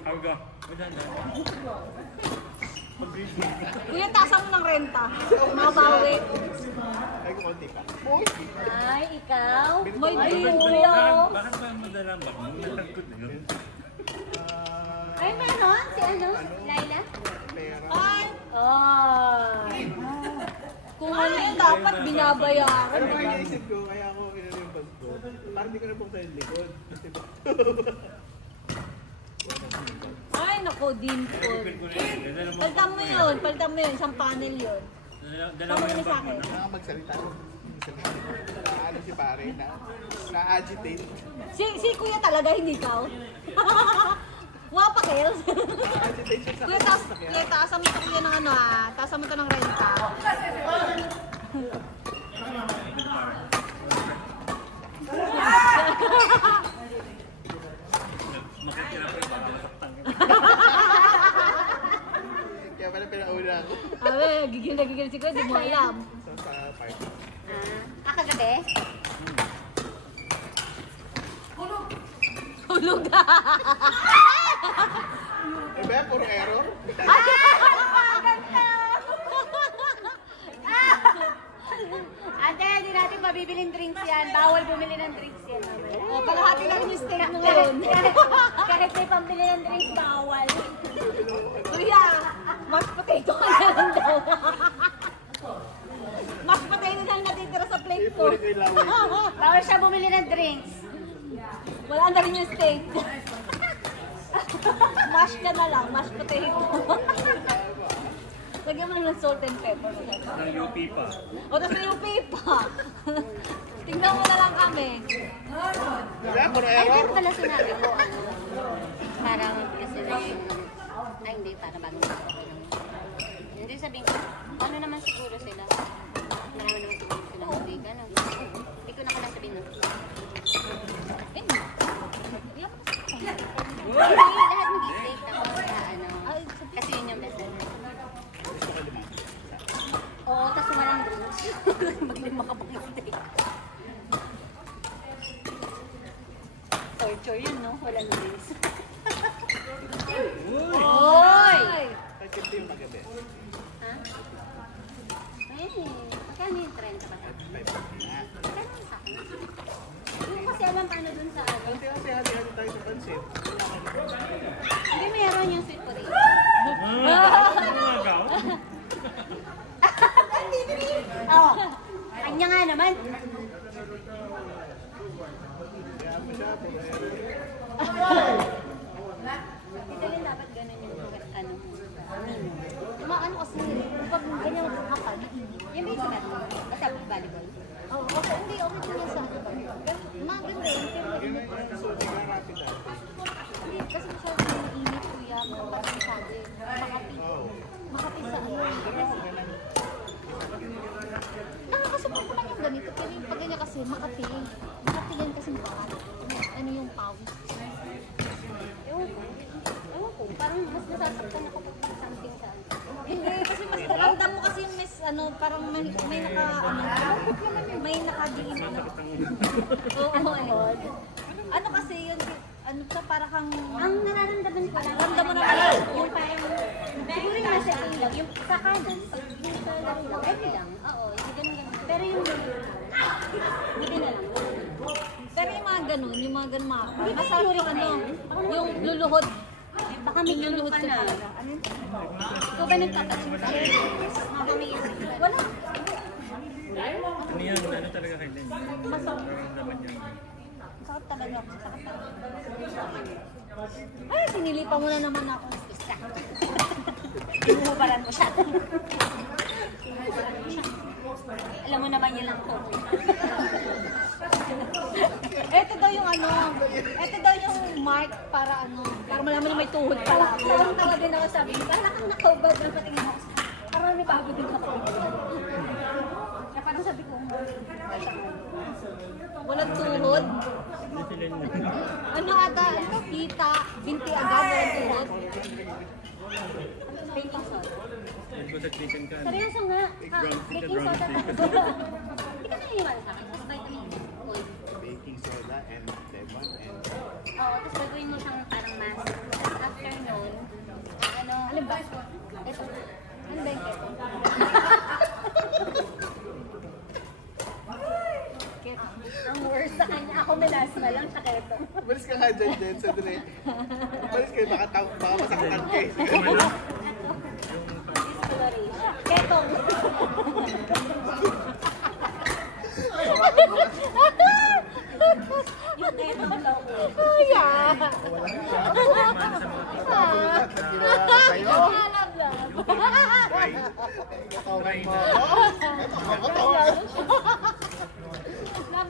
Hawga. Dahan-dahan. Kuya, tasan mo ng renta. Mabawi. Ay, kukunti ka. Ay, ikaw? May Ay, deal. ulo. Bakit ba madala ba? Nalagkot na yun. Ay, meron? Si ano? Laila? Pera. Ay, Ay. kung ano yung dapat binabayaran. Ano ba yung isip ko? Kaya ako kinano yung bag ko. Parang hindi ko na buksan yung likod. Kasi Ay, nako, dimple. Open ko na yun. Dala mo. Paltan mo yun, paltan mo yun. Isang panel yun. Dala mo yung bag mo na. kailangan magsalita. Ano si pare na-agitate. Si kuya talaga, hindi ikaw. Wow, pakils. Na-agitate siya sa Kuya, taasan mo ito kuya ng ano ah. Taasan mo ito ng renta. Makikira ko yung baka masaktan ka. Kaya pala pinauna ako Awe, gigil na gigil si kuya, di mo alam. sa party. Kagabi? Hulog na. Eh ba, puro error? Ate, hindi natin mabibiling drinks yan. Bawal bumili ng drinks yan. O, kalahati lang yung steak mo yun. Kahit may pambili ng drinks, bawal. Kuya, mashed potato ka na lang daw. Mashed potato na lang natitira sa plate ko. Kukunin ko yung laway. Bawal siya bumili ng drinks. Wala na rin yung steak. Mash ka na lang, mashed potato. Lagyan mo lang ng salt and pepper. Ng UP pa. O, tapos may UP pa. Tingnan mo na lang kami. Wala ko na Ay, error. pero pala sinabi ko, parang kasi ay hindi, para bagong hindi sabihin ko, ano naman siguro sila? Marami naman siguro sila hindi ka, no? Hindi ko na ko lang sabihin, no? Hindi, lahat mag-i-steak tapos sa ano, kasi yun yung best seller. Oo, tapos walang drinks. Maglima ka pang steak. Torture yun, no? Walang drinks. Oy! Pagkita yung magabi. Ha? Ayun eh. Magkano yung 30 ba? Magkano yung sa akin? Hindi ko kasi alam paano dun sa ano. Kasi hati-hati tayo sa pansit. Hindi meron yung sweet potato. Oo. Kanya nga naman. Kaya mo siya, Ito yung dapat ganun yung ano. Ano kasi, pag ganyan kakakal, mainit. Yung basic natin. Basta volleyball. Oo, okay, hindi, okay din yan sa akin. Maganda yun, pero mainit. suti ka rapid dati. Hindi, kasi masyadong mainit, kuya. Parang sabi, makati. Makati sa ano. Nakakasupport naman yung ganito, pero yung pag ganyan kasi, makati. Makati yan kasi bakal. Ano yung pawis. Ewan ko. Ewan ko. Parang mas nasasaktan ako pag something sa ano. Hindi, kasi mas ramdam mo kasi yung parang may naka, may naka-diin, Oo, ano. Ano kasi yun, ano sa para kang, Ang nararamdaman ko lang. ramdam mo naman Yung parang, siguro yung nasa tingin lang, yung sa kanan, yung sa laro lang, okay lang. Oo, yung ganun-ganun. Pero yung hindi na lang. pero yung mga ganun mga masarap yung ano, yung luluhod. Baka may Luluhod ka ka na. talaga. Ano yun? Ikaw ba nagtatouch mo sa baka may Wala. Ano yan? Ano talaga kay Len? Masarap. Naman yan. Sakit talaga. Sakit talaga. Ay, sinilipan mo na naman ako. Inuhubaran mo siya. Alam mo naman yun lang ko. Ito daw yung ano, ito daw yung mark para ano, para malaman na may tuhod pala. Parang tawa din ako sabi, parang kang nakaubad ng patingin ako. Parang may bago din ako. Kaya parang sabi ko, Walang tuhod. Hindi si Len yun. Ano ata, ano, kita, binti agad, walang tuhod. baking soda. Len ko sa chicken ka. Seryoso nga. Ha, baking soda. Hindi ka naniniwala sa akin. Tapos vitamin oil. Baking soda and lemon and... Oo, tapos gagawin mo siyang parang mask. Tapos after nun, ano, Alin ba? ito. Ano ba yung keto? Keto. Ang worst sa kanya, ako melasma lang sa keto. Umalis ka nga dyan, Jen. Sandali. Umalis kayo, baka masaktan kayo. Exploration. Keto. Yung keto ang low. Kaya. Sa'yo. Alam lang. Try na.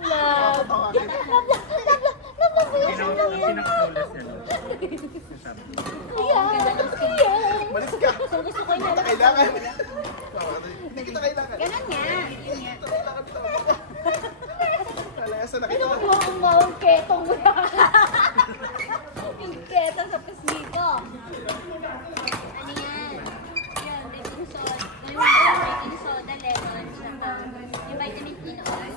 Love. Pinakaulas yan. Sabi. Umalis ka. So gusto ko yung Kita kailangan. Hindi kita kailangan. Ganon nga. Yun nga. Kalayasan na kita. Ang ketong mo. Yung ketong sa pesnito. Ano yan? Yun, baking soda. Baking soda, lemon, saka yung vitamin E na oil.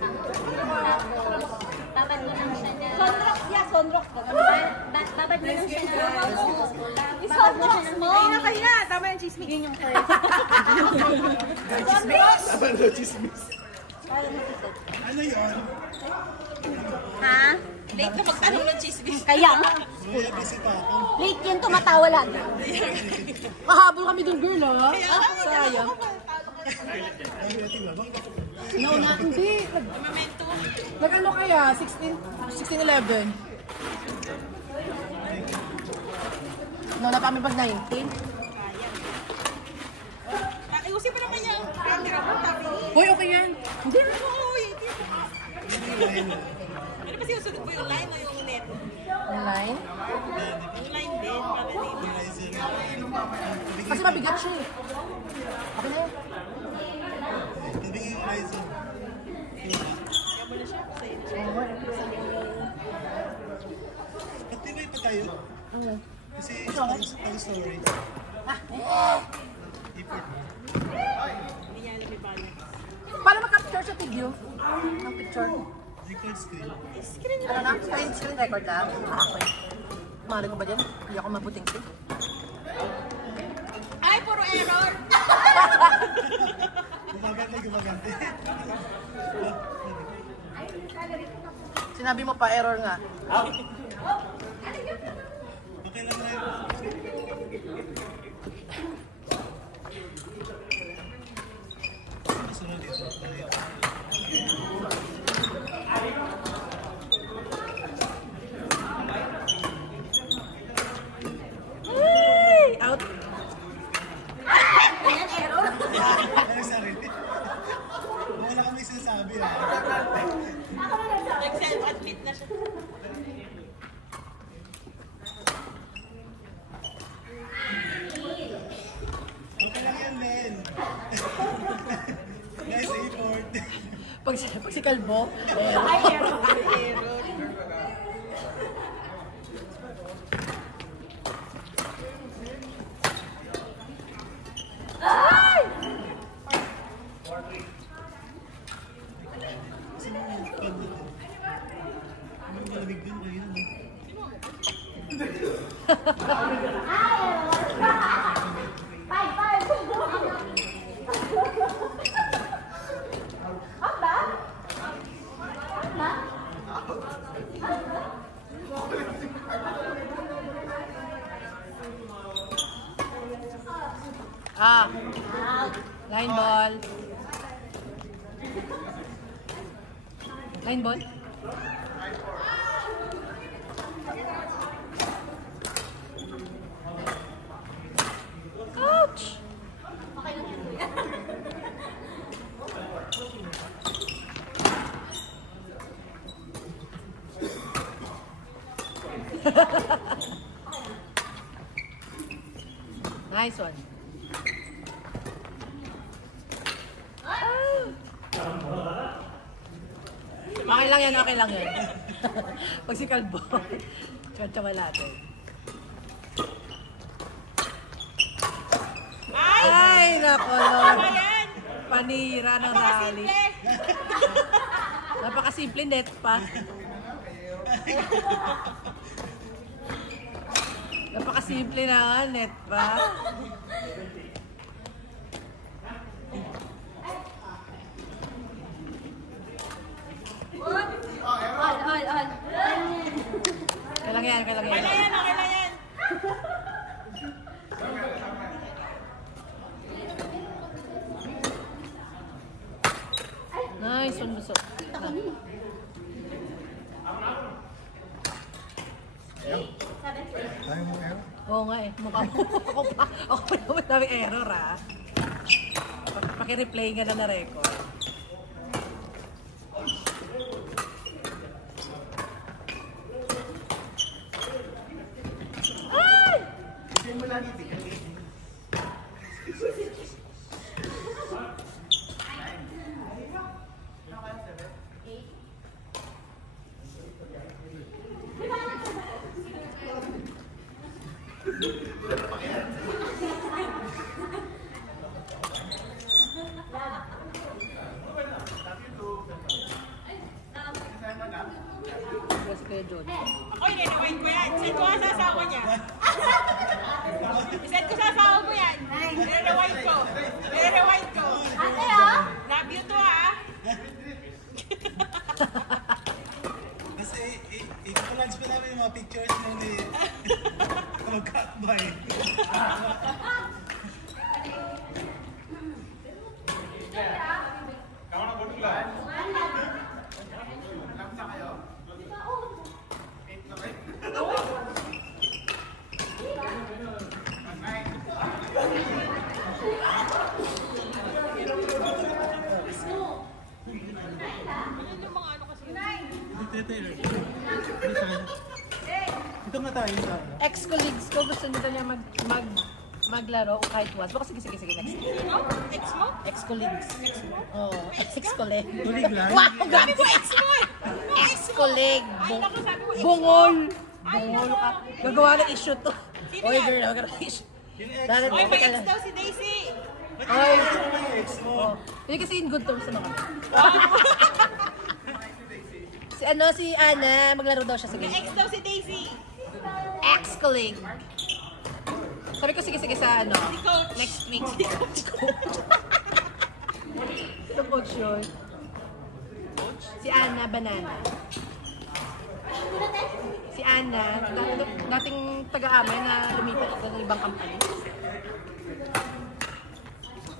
Tapos, babad mo lang siya na... Sonrox, yeah, Sonrox. Babad mo lang siya na... Sonrox mo. Kaya, tama yung chismis. Yun yung first. Sonrox. Tama na, chismis. Ano yun? Ha? Late ko magtanong ng chismis. Kaya nga. Late yan, tumatawa lang. Kahabol kami dun, girl, ha? Sayang. Nauna, hindi. Nag-ano kaya? 16-11. Nauna pa kami pag 19. Ayusin pa naman yung camera mo, tabi. Hoy, okay yan. Hindi na. Ano ba sinusunod mo yung line o yung net? Online? Yung line din, para dito. Kasi mabigat siya eh. Okay na yun. Nabigyan yung Ryzen. Kamo na siya, sa'yo na siya. Patibay pa tayo. Ano? Kasi ang story. Import. Hindi niya alam yung balance. Paano mag-capture sa video? Ang picture? Record screen. Ano na? Screen record lang? Okay. Mahal ko ba dyan? Hindi ako mabuting siya. Ay, puro error! Gumagante. Sinabi mo pa, error nga. Okay lang na yun. Sunod dito. Out. Ano sarili? Wala kami sinasabi ah. Nag-self-admit na siya. Okay lang yan, men. Nice effort. Pag si Kalbo, Sino yung pag dito? Anong malamig din kayo? line ball. Line ball? Ouch! Nice one. Okay lang yan, okay lang yan. Pag si Kalbo, tsawa natin. Ay, nako, Lord. Panira ng rally. Napakasimple, net pa. Napakasimple na nga, net pa. Kailang yan, kailang yan. Kailan yan, kailan yan? Nice one, Buso. Tayo mo kayo? Oo nga eh, mukha mo. Ako pa naman daming error ah. Paki-replay nga na record. Yes, Kuya John. Ako, i-rewind ko yan. Send ko sa asawa niya. Send ko sa asawa mo yan. I-rewind ko. I-rewind ko. Ate ah! Love you to ah. Kasi i-collage pa namin yung mga pictures mo ni mag-cut-by. Taylor. Ano saan? Ito nga tayo sa... Ex-colleagues ko, gusto nila niya maglaro kahit once. Baka sige, next. Ex mo? Ex-colleagues. Oo, ex-colleague. Tulig lang. Wow, gabi mo ex mo! Ex-colleague. Bungol. Bungol ka. Gagawa ng issue to. Oy, girl, gagawa ng issue. Yung ex Dahil mo. Oy, may ex pala. daw si Daisy. Oy. Yung ex mo. Hindi kasi in good terms naman. Si Ana, maglaro daw siya. Sige. May ex daw si Daisy. Ex-colleague. Sabi ko, sige sa ano, Coach. next week. Ito coach yun. Si Ana Banana. Si Ana, dating taga-amay na lumipat ng ibang company.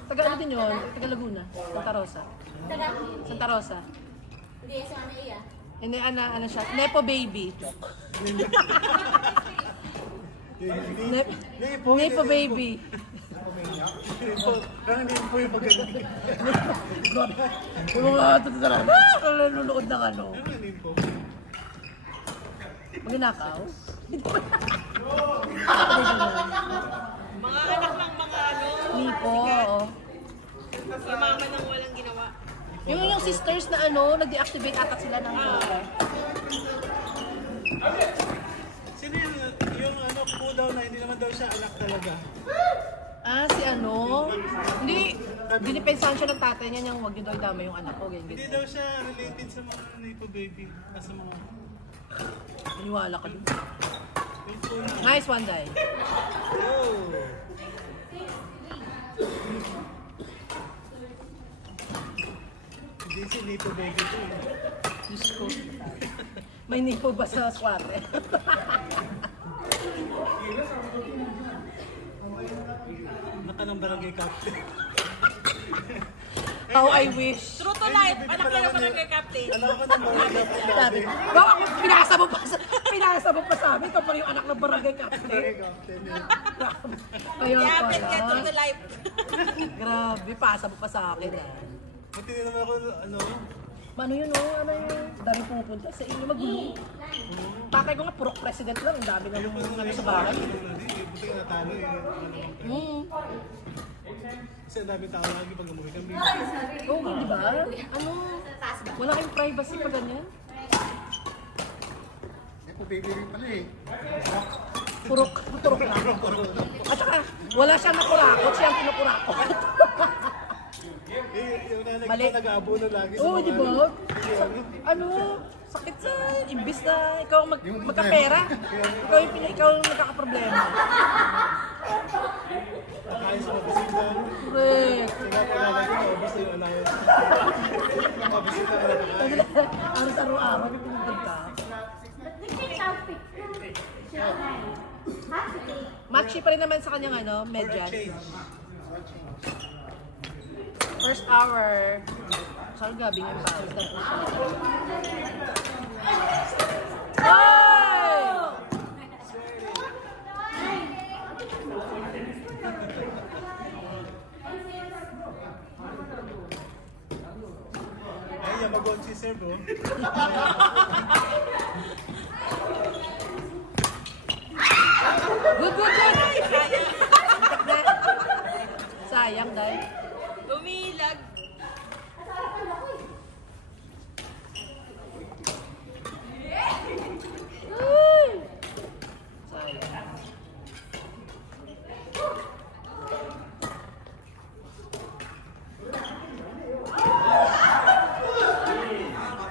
Taga ano din yun? Taga Laguna, Santa Rosa. Santa Rosa. Hindi, sa ano iya? Hindi, ano siya? Nepo baby. Nepo baby. Parang hindi po yung pagkakas. Yung mga talaga, nalulukod ng ano. Ano yung po? Magnakaw? Mga anak ng mga ano. Nipo, oo. Si mama nang walang ginawa. Yung sisters na ano, nag-deactivate ata sila ng Sino yung ano po daw na hindi naman daw siya anak talaga? si ano? Hindi, dinipensahan siya ng tatay niya niyang huwag niyo daw idama yung anak ko, ganyan. Hindi daw siya related sa mga Nipo baby. Sa mga... Paniwala ka dun. Yung po na... Nice one, Day. Oh! Hindi si Nipo baby to eh. Diyos ko. May nipo ba sa swate? Naka ng barangay captain. How I wish. True to life. Anak lang naman kay Captain. Alam ko ng barangay captain. Sabi, baka pinasa mo pa sa amin, ito pa rin yung anak ng barangay captain. Barangay captain eh. Kaya Yapit ka, true to pala. life. Grabe, pasa mo pa sa akin ah. Buti na naman ako, ano, Ano yun oh, ano yun? Dami pumupunta sa inyo magulo. Takay ko nga, purok president lang, ang dami ng ano sa bahay. buti na natalo eh. Kasi ang daming tao lagi pag umuwi kami. Oo, di ba? Ano? Wala kayong privacy pa ganyan? Ako baby rin pala eh. Purok lang. At saka, wala siyang nakurakot, siyang kinukurakot. Yung nanay Mali. ko nag-aabono lagi sa Oo, mga di ba? ano. Ano? Sakit sa imbis na ikaw magkapera. Ikaw yung nagkakaproblema. Ayos sa mabisita. Correct. Sila pa lagi na obis na yung allowance. Mabisita na lang. Araw-araw, may pinupunta. Matchy pa rin naman sa kanyang ano, medyas. First hour. Saan gabi nga pa? Hey! Ay, Yamagon si Sir bro. Good. Sayang dahil. Umilag. Sayang.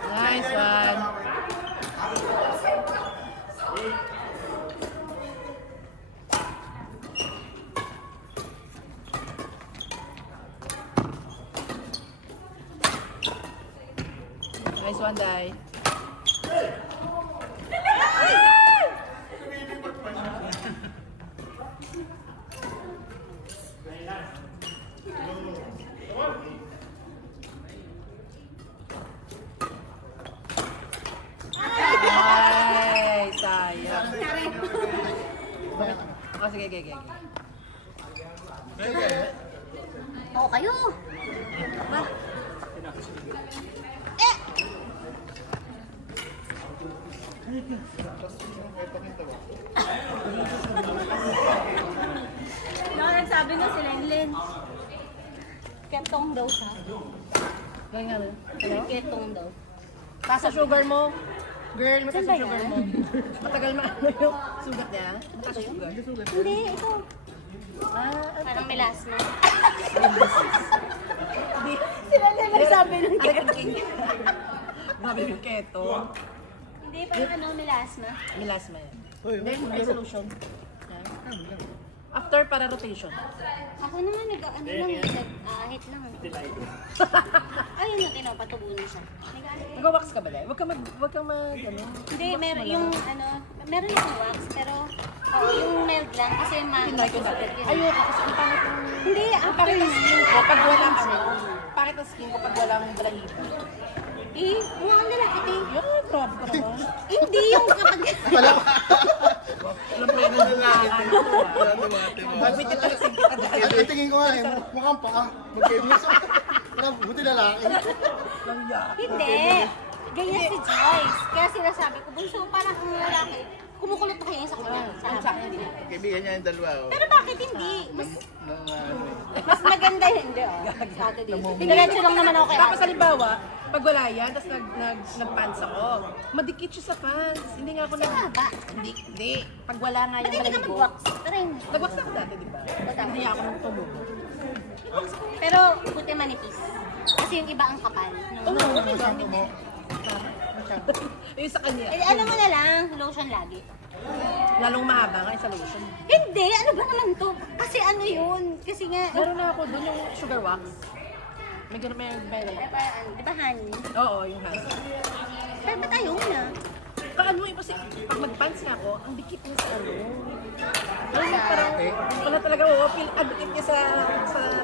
Nice one. Nice one, Dai. Ay, sayang. Oh, sige. Oo kayo. Sabi na si Lenlen. Ketong daw siya. Ganyan nga rin. Ano? Ketong daw. Taas ang sugar mo. Girl, mataas Saan ba ang sugar yan? mo. Matagal maano yung sugat niya. Mataas ang sugar. Hindi, ito. Parang melasma. Sila na nagsabi nun. Grabe yung keto. Hindi, parang ano, melasma. Milasma yan. Uy, Then, may solution. Yan. After para rotation. Ako naman nag-ano lang, nag-ahit lang. Ayun na, tinapatubunan siya. Nag-ahit. Nag-wax ka ba dahil? Huwag kang ano. Hindi, meron yung ano, meron akong wax, pero yung mild lang kasi Pinay ko dati. Ayoko kasi ang pangit ng... Hindi, Ang pangit ng skin ko pag walang ano. Pangit ng skin ko pag walang balahibo. eh, mukhang lalaki eh. Yan, grabe ka naman. Hindi yung kapag... Alam mo yun ang lalaki. Wala na mga timo. Magbitin lang sa kita dahil. Ay, tingin ko nga eh, mukhang paa. Magkaibigan. Parang buti lalaki. Lang yan. Hindi. Ganyan si Joyce. Kaya sinasabi ko, bunso, parang ang lalaki. Kumukulot pa kayo sa kanya. Ang sa akin, hindi. Kaibigan niya yung dalawa. Oh. Pero bakit hindi? Mas, Ano eh. mas maganda hindi, oh. Sabi dito. Diretso lang naman ako kay Tapos ate. halimbawa, pag wala yan, tapos nag-pants ako, madikit siya sa pants. Hindi nga ako nag... Haba. Hindi. Pag wala nga Ba't yung hindi ka balahibo. mag-wax? Try mo. Nag-wax ako dati, di ba? Hindi ako nagtumubo. Pero buti manipis. Kasi yung iba ang kapal. Oo, okay ba? Hindi. Yung sa kanya. Eh, alam mo na lang, lotion lagi. Lalong mahaba nga yung sa lotion. Hindi, ano ba naman to? Kasi ano yun? Kasi nga, Meron na ako doon yung sugar wax. May ganun may di ba honey? Oo, yung hand. Pero ba't ayaw na? Paano mo kasi pag mag-pants nga ako, ang dikit niya sa ano. Ay, parang wala talaga, feel ang dikit niya sa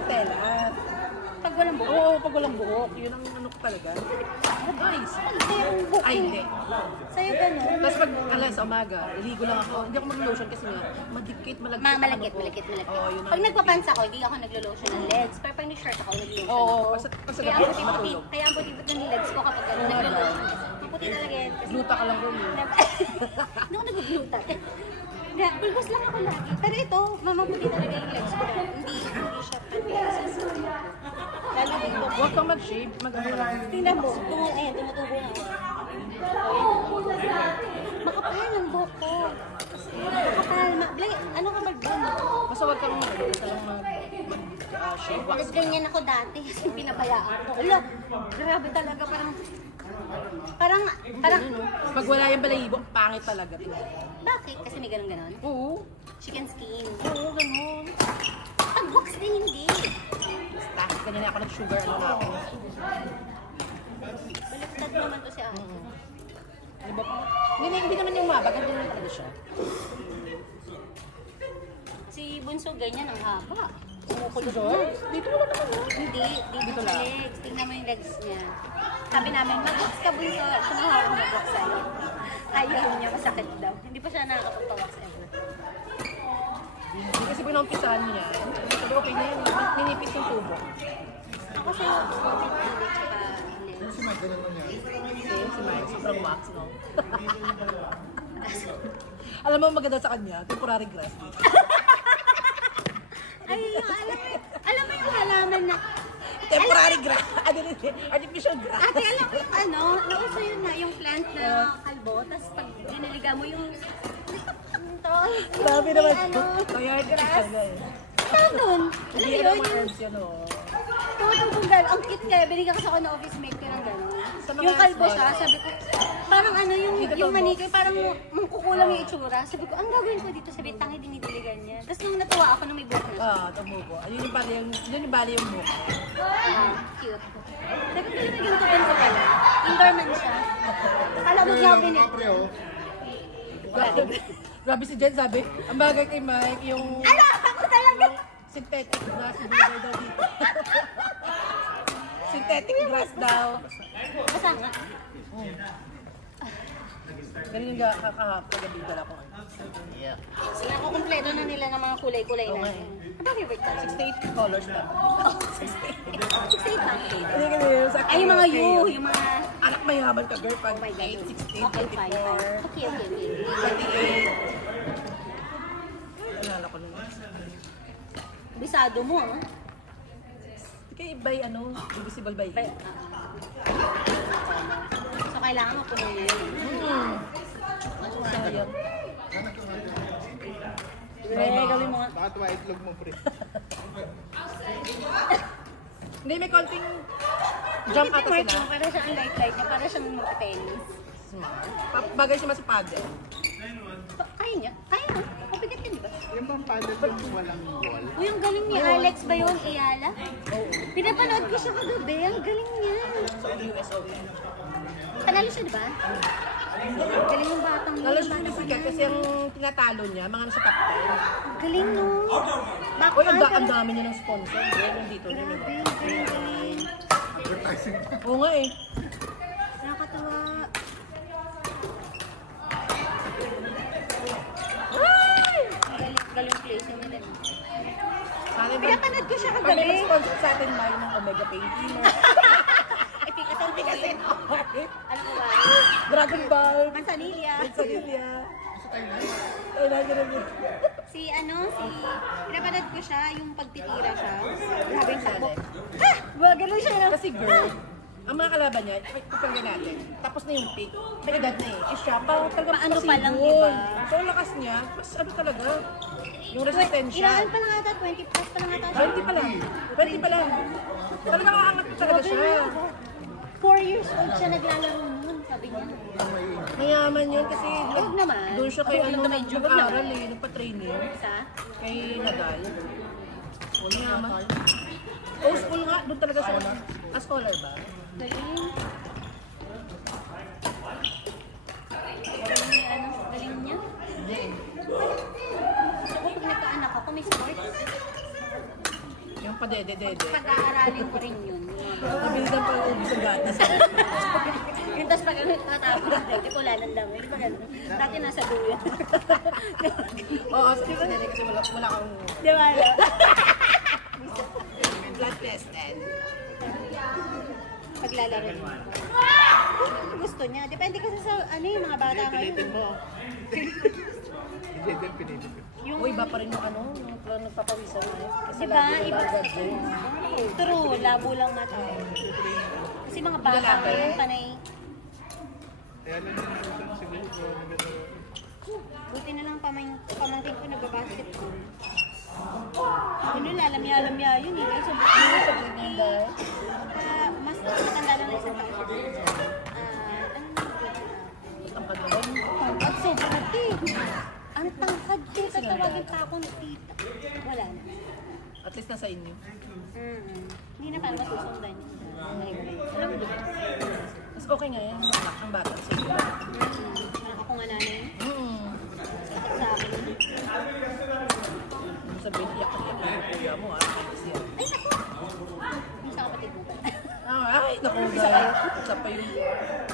tela. Pag walang buhok. Oo, pag walang buhok, yun ang ano ko talaga. Nice. Kaya yung buhok. Ay, hindi. Sa'yo ganun. Tapos pag alas sa umaga, iligo lang ako. Hindi ako mag-lotion kasi nga, madikit, malagkit. ang Malagkit, ano ko. malagkit. Oo, yun Pag ang... nagpapants ako, hindi ako naglo-lotion ng legs. Pero pag ni-shirt ako, nag-lotion Oo, ako. pag sa Kaya gabi, ang puti-puti, matulog. kaya ang puti-puti ng legs ko kapag ano, naglo-lotion. Maputi talaga yan. Kasi Gluta ka lang ko yun. hindi ako nag-gluta. Pulbos lang ako lagi. Pero ito, mamaputi talaga yung legs ko. Hindi siya pati. Lalo dito. Huwag kang mag-shave, mag-ano lang. Tingnan mo, tumutubo na. Makapal ang buhok ko. Makapal. Ano ka mag-boom? Basta huwag kang mag-shave wax. Ganyan ako dati kasi pinabayaan ko. Ala, grabe talaga. Parang, Pag wala yung balahibo, pangit talaga. bakit? Kasi may ganun-ganon. Oo. Chicken skin. Oo, ganun. Pag box din hindi. Basta, ganyan na ako nag-sugar, ano na ako. Baliktad naman to si Ate. Diba? Hindi naman yung mabag, ganyan lang talaga siya. Si Bunso ganyan ang haba. Kumukulot doon? Dito wala naman yun. Hindi, dito sa lang. legs. Tingnan mo yung legs niya. Sabi namin, mag-box ka Bunso. Sumuha akong mag-box sa'yo. Ayaw niya, masakit daw. Hindi pa siya nakakapagpa-box ever. Hindi kasi pinumpisahan niya. Sabi okay na yan, ninipis yung tubo. Ako siya yung pili tsaka legs. Si Mike, ganun niya. Okay, si Mike, sobrang wax, no? Alam mo maganda sa kanya, temporary grass dito. Ay, alam mo yung halaman na, Temporary grass! Artificial grass! ate, alam mo yung ano, nauso yun na, yung plant na kalbo, tapos pag dinaliga mo yung, Grabe naman. ano, Kaya artificial na eh. ganun. Alam Hindi mo ka yun, mga herbs yun, oh. tumutubong gano'n. Ang cute kaya, binigyan kasi ako ng office mate ko ng gano'n. Sa mga Yung kalbo small. siya, sabi ko, parang ano, yung Dito manikay, parang kukulang yung itsura. Sabi ko, ang gagawin ko dito, sabi, tangi dinidiligan niya. Tapos nung natuwa ako nung may buhok na siya. Tumubo. Ayun yung bali yung buhok. Cute. Sabi ko, ganito ganito pala. Indoor man siya. Akala mo grabe niya. Kapre, oh. Grabe si Jen sabi, ang bagay kay Mike, yung Ano? Ako talaga. synthetic grass ibigay daw dito. Synthetic grass daw. Basta nga. Ganun yung kagabi dala ko. So, nakukumpleto na nila ng mga kulay-kulay na. Okay. Ano ba favorite ka? 68 colors na. 68 lang. Hindi kasi Ay, yung mga you, yung mga... anak mayaman ka, girl. Pag Oh my God. 8, 16, Okay, fine, fine. 24, Okay, okay, okay. 28. Alala ko naman. Bisado mo, ah. Kaya by ano, invisible by Bay- So, kailangan mo puno niya yun. Sayang. Gawin mo nga. Baka tuwa itlog mo, pre. Hindi, may konting jump ata Mark, sila. para siyang light-light niya, para siyang tennis. Smart. Bagay siya sa paddle. Kaya niya? Kaya na. Mabigat yun, di ba? Yung bang paddle yung walang wall. Uy, ang galing ni Alex ba yun, Iyala? Pinapanood ko siya kagabi. Ang galing niya. Panalo siya, di ba? Ang galing yung batang yun. Lalo siya sikat kasi ang tinatalo niya, mga nasa top 10. Ang galing, no? Uy, ang dami niya ng sponsor. Yan, dito. Grabe, ang galing. Oo nga eh. Nakakatawa. Ang galing place niya nila. Sana ba? Pinapanood ko siya Kami kagabi. mag-sponsor sa atin ba ng Omega Pain Cleaner? Efficacy. Ano ko ba? Dragon Ball. Manzanilla. Manzanilla. Ay, nagano'n yun. Pinapanood ko siya, yung pagtitira siya. Grabe yung takbo. Ah! Ganun siya, no? Kasi girl, ang mga kalaban niya, ipagpagyan natin, tapos na yung peak, may edad na eh. Eh siya, parang talagang Paano pa lang, pasibol. diba? So, ang lakas niya, mas ano talaga, yung resistensya. Ilan pa lang ata? 20 plus pa lang ata siya. 20 pa lang. 20 pa lang. Talagang aangat talaga siya. 4 years old siya naglalaro nun, sabi niya. Mayaman yun kasi Huwag naman. doon siya kay Huwag ano, naman medyo, huwag nag-aral naman. eh, nagpa-training. Sa? Kay Nadal. Mayaman. School nga, doon talaga siya. Scholar ba? Galing. Galing niya. Gusto ko pag nagkaanak ako, may sports. Yung padede-dede. Pag-aaralin ko rin yun. Mabilisan pa yung sa gatas. Yung tas pag natapos, hindi ko wala nang dami. Di ba ganun? Dati nasa duyan. Oo, kasi wala kang Di ba? blood tested. Paglalaro niya. Gusto niya. Depende kasi sa yung mga bata ngayon. Pilitin mo. Hindi din pinitin ko. Yung, Uy, iba pa rin yung ano, yung nagpapawisan na eh. Kasi Diba? lagi Iba. nabagad eh. true, labo lang mata. Kasi mga bata ngayon, panay. Kaya lang din siguro kung gano'n. Buti na lang pamangkin ko nagbabasketball. Ano, lalamya-lamya yun eh. Guys, mas matanda lang na isang taon. Ang kagawan. At sobrang ang tangkad ko, tatawagin pa akong tita. Wala na. At least nasa inyo. Hindi na paano masusundan. Alam mo diba? Mas okay nga yan, ang bata. Parang ako nga nanay. Sakit sa akin. Sabihin, iyak-iyak yung kuya mo ah. Kasi yan. Ay, naku! Yung sa kapatid mo ba? Ay, naku, isa pa yung...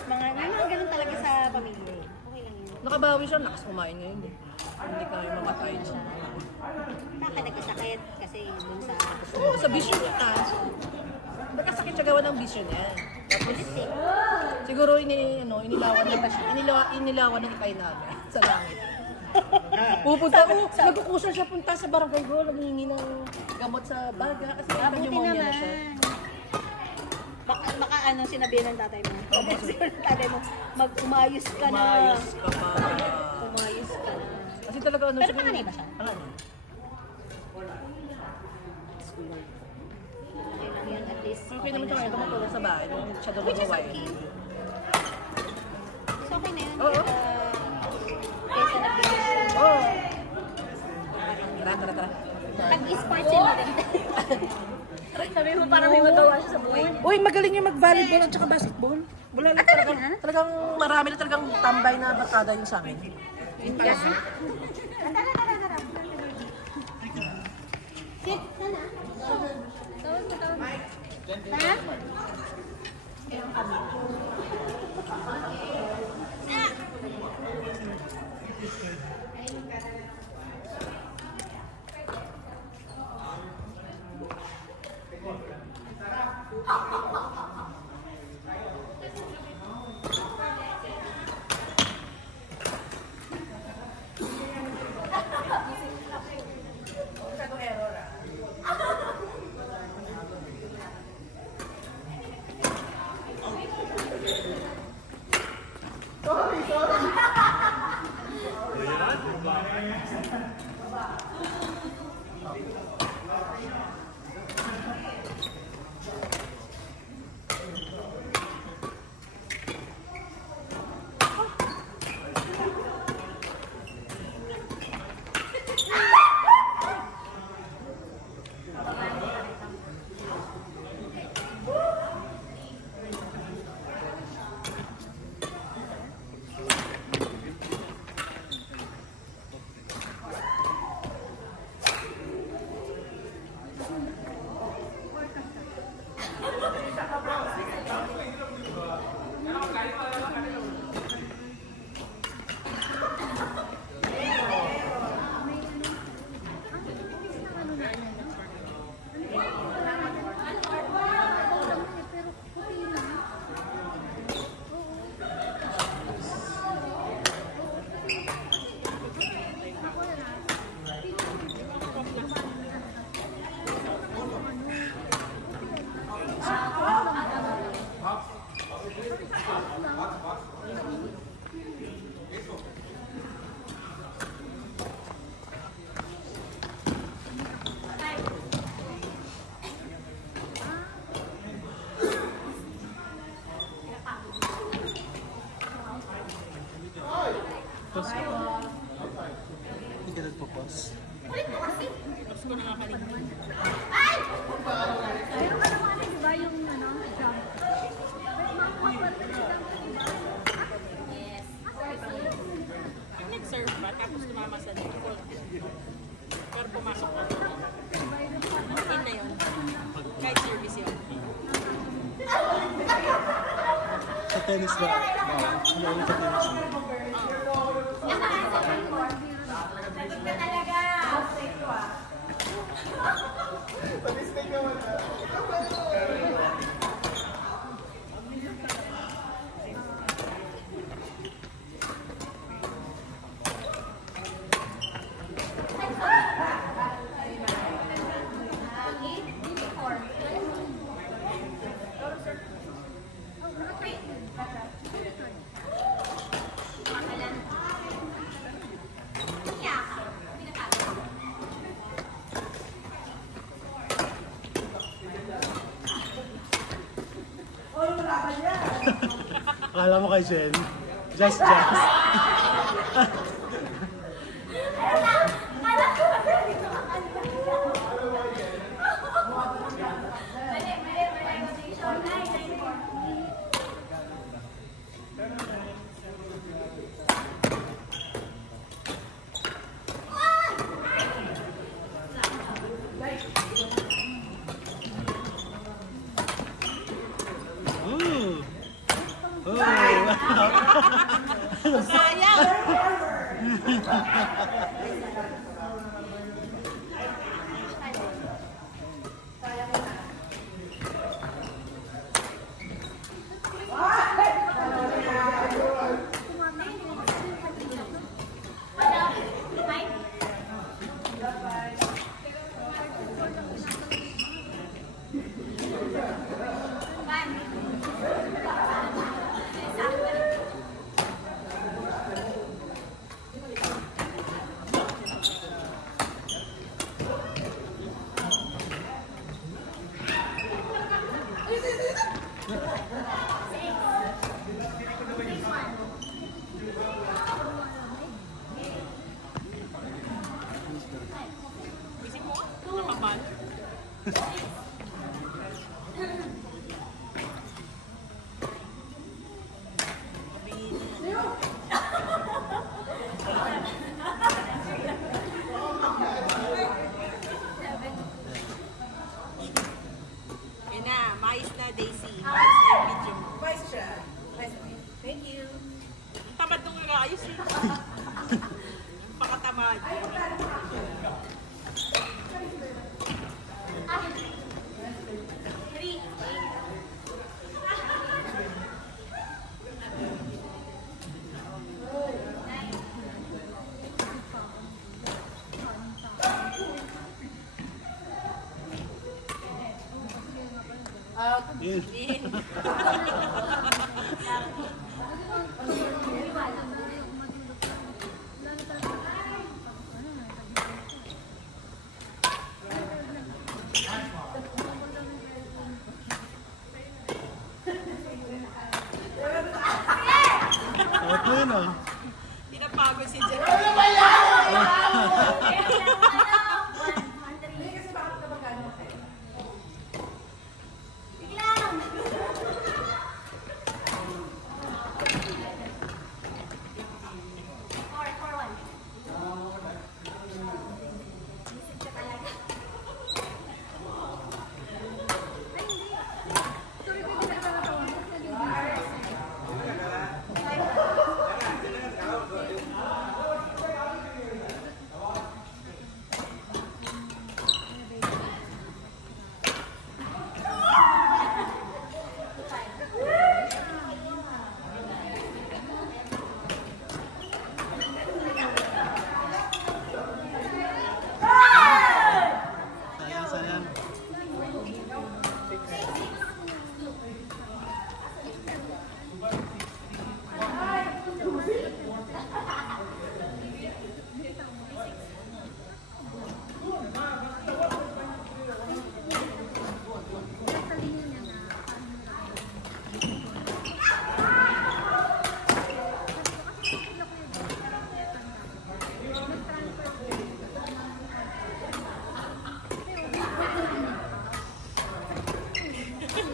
Mga ganun talaga sa pamilya. Okay lang yun. Nakabawi siya, lakas kumain ngayon eh. Hindi ka yung mamatay siya. Baka nagkasakit kasi dun sa... Oo, sa vision niya ka. Nagkasakit siya gawa ng vision niya. Tapos, siguro inilawan ng ikay namin sa langit. Pupunta ko, nagkukusan siya punta sa barangay ko, naghihingi ng gamot sa baga kasi Mabuti pneumonia na naman. siya. Baka sinabihan ng tatay mo. Sabi ng tatay mo, umayos ka na. Umayos ka pa. Umayos ka na. Kasi talaga ano Pero panganay ba siya? Panganay. Okay lang yan, at least. Okay naman siya kaya tumutulong sa bahay. Siya daw Which is magawain. okay. So okay na yun. Oo. Kaysa nag-business. Oo. Tara. Pag-esports yun maganda. Sabi mo parang may magawa siya sa buhay. Uy, magaling yung mag-volleyball at saka basketball. Wala lang talagang marami na talagang tambay na barkada yung sa amin. Yes. Tara. Sit, sana. Ha? Pause ka. Hindi ka nagpo-pause. Meron ka naman, di ba, yung ano, jump? Nag-serve ba? Tapos tumama sa default. Pero pumasok pa. Yun na yun. Kahit service yun. Sa tennis ba? Ano ulit sa tennis ba? Akala mo kay Jen? Just. Ooh. Oh, wow. Sayang! Yun na, mais na Daisy. Mais na yung video mo. Mais siya. Thank you. Ang tamad nung nag-aayos eh. Pakatamad. Yun. Yun. Ayun o. Pinapagod si Jen. Sayang, sayang.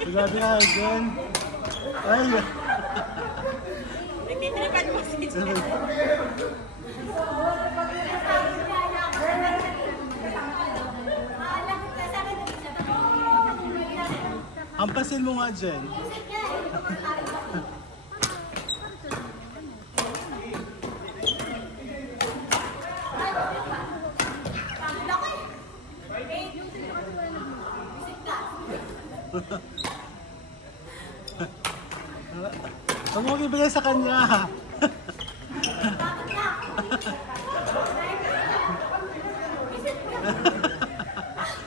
Grabe ka, Jen. Ay! Nagtitripan mo si Jen. Hampasin mo nga, Jen. Huwag mo ibigay sa kanya.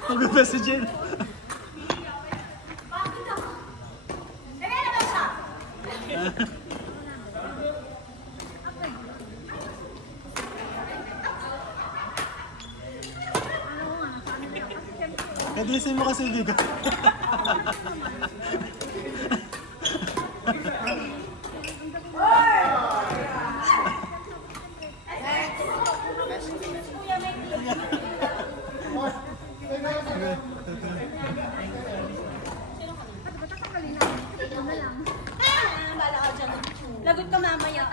Huwag ibigay si Jen. Kadisin mo kasi bigat. Lagot ka mamaya.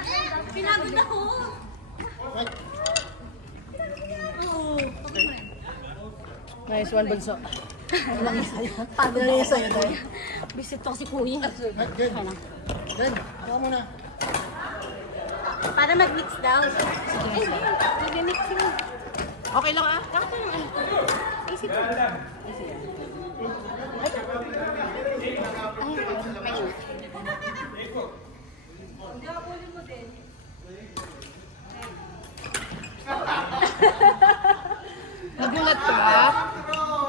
Pinagod ako. Oo. Nice one, Bunso. Walang isa yan. Pagod na isa yun tayo. Visit to si Kuya. Good. Ikaw muna. Para mag-mix daw. Sige. Mag-mixing. Okay lang ah. Bakit yung ano? Isip ko. Nagulat ka?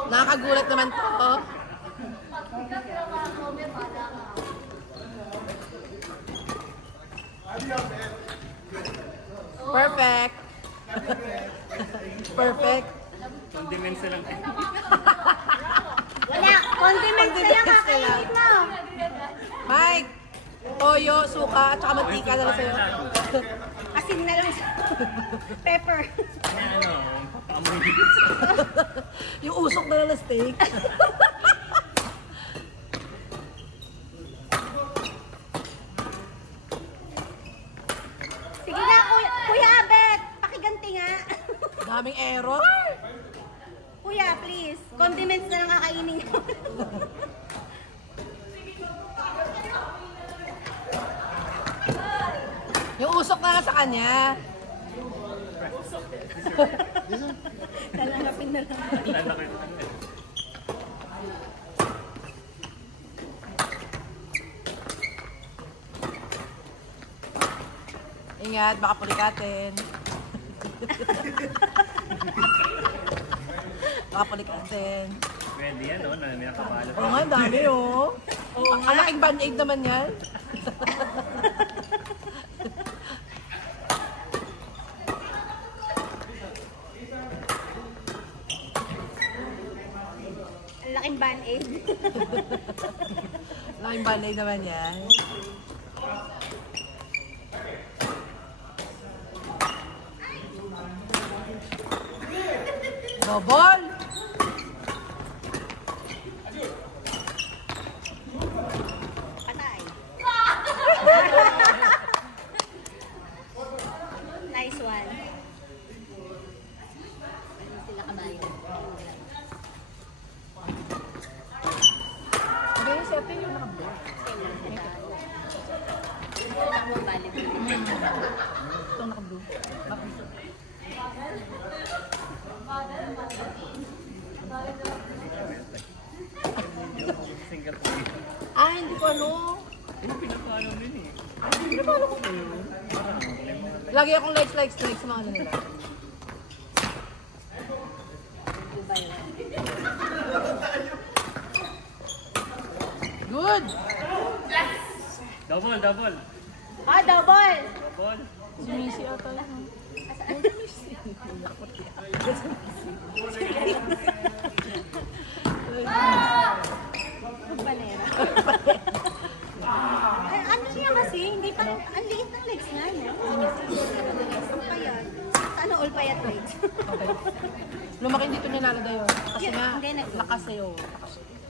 Nakakagulat naman to. Perfect. Perfect. Condiments na lang. Wala. Condiments na lang kakainin mo. Mike, toyo, suka, at saka mantika na lang sa'yo. Asin na lang. Pepper. Ano, amoy. Yung usok na lang na steak. Sige na, Kuya Abet. Pakiganti nga. Daming error. Kuya, please. Condiments na lang kakainin ko. Yung usok na lang sa kanya. Lalapin na lang. Ingat, baka pulikatin. Baka pulikatin. Pwede yan, no? May nakapalo. Oo nga, ang dami oh. Ang laking band-aid naman yan. Ang laking band-aid. Laking band-aid naman yan. Double! Patay. Nice one. Hindi sila kabayo. Hindi, si ate yung nakablog. Same lang sila. Ito lang mo balik. Ito nakablog. Ah, hindi ko ano. Pinakaano din eh. Hindi ko alam ko kayo. Lagi akong likes sa mga ano nila. Good! Double, double. Ah, double! Double. Sumisi ata yun. Panera. Ay, ano siya kasi? Hindi pa, ang liit ng legs nga, no? Ang payat. Ano, all payat legs? Lumaki dito ni Nalada yun. Kasi Yeah, nga, hindi, lakas sa'yo.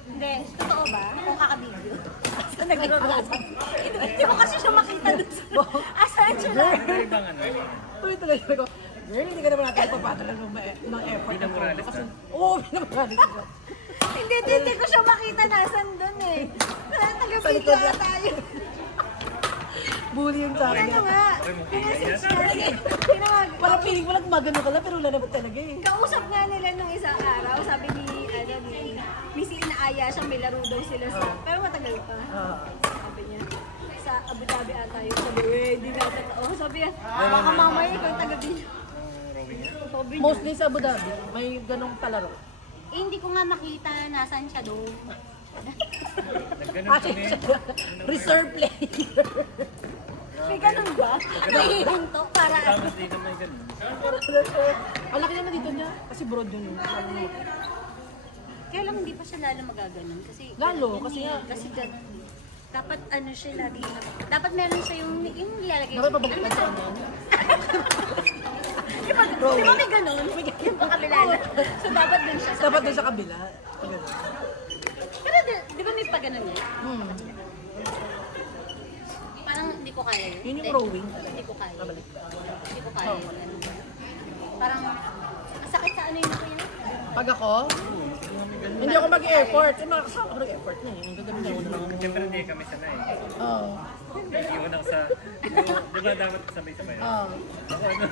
Hindi, totoo ba? Kung kakabidyo. Asa nagrarasa? Hindi mo kasi siya makita dun sa... Asan siya na? Ano ibang ano? Tuloy talaga ko. Girl, hindi ka naman natin papadala ng effort. Pinamorales Kasi, ka? oo, pinamorales ka. Hindi ko siya makita nasan dun eh. Taga-video na tayo. Bully yung sa akin. Ano nga? Pinasage natin. Pinawag. Parang feeling mo lang magano ka lang, pero wala naman talaga eh. Kausap nga nila nung isang araw, sabi ni Miss Inaaya siya, may laro daw sila sa, pero matagal pa. Sabi niya, sa Abu Dhabi ata yun. Sabi, hindi na totoo. Sabi niya, baka mamaya ikaw taga-video. Sabi niya, Mostly sa Abu Dhabi, may ganong palaro. hindi ko nga makita nasan siya doon. Nagganon Ate, kami. reserve player. May ganun ba? May hihinto para Tapos dito may ganun. Ang laki naman dito niya, kasi broad yun. kaya lang hindi pa siya lalo magaganon kasi Lalo, kasi nga. kasi ganun. Dapat ano siya lagi dapat meron siya yung nilalagay. Dapat pabaliktad sa kanya. Di ba may ganun? Yung pakabila na. So dapat dun siya. Dapat doon sa kabila. Ganun. Pero di ba may pa ganun yun? Parang hindi ko kaya yun. Yun yung Hindi. rowing. Hindi ko kaya. Pabaliktad. Hindi ko kaya yun. Parang ang sakit sa ano yun ako yun. Pag ako, hindi ako mag-effort. Eh, mga kasama ko nag-effort na eh. Ang gagawin niya ako na lang. Siyempre hindi kami sanay. Oo. Iwan ako sa... Di ba dapat sabay-sabay? Oo. Ako ano?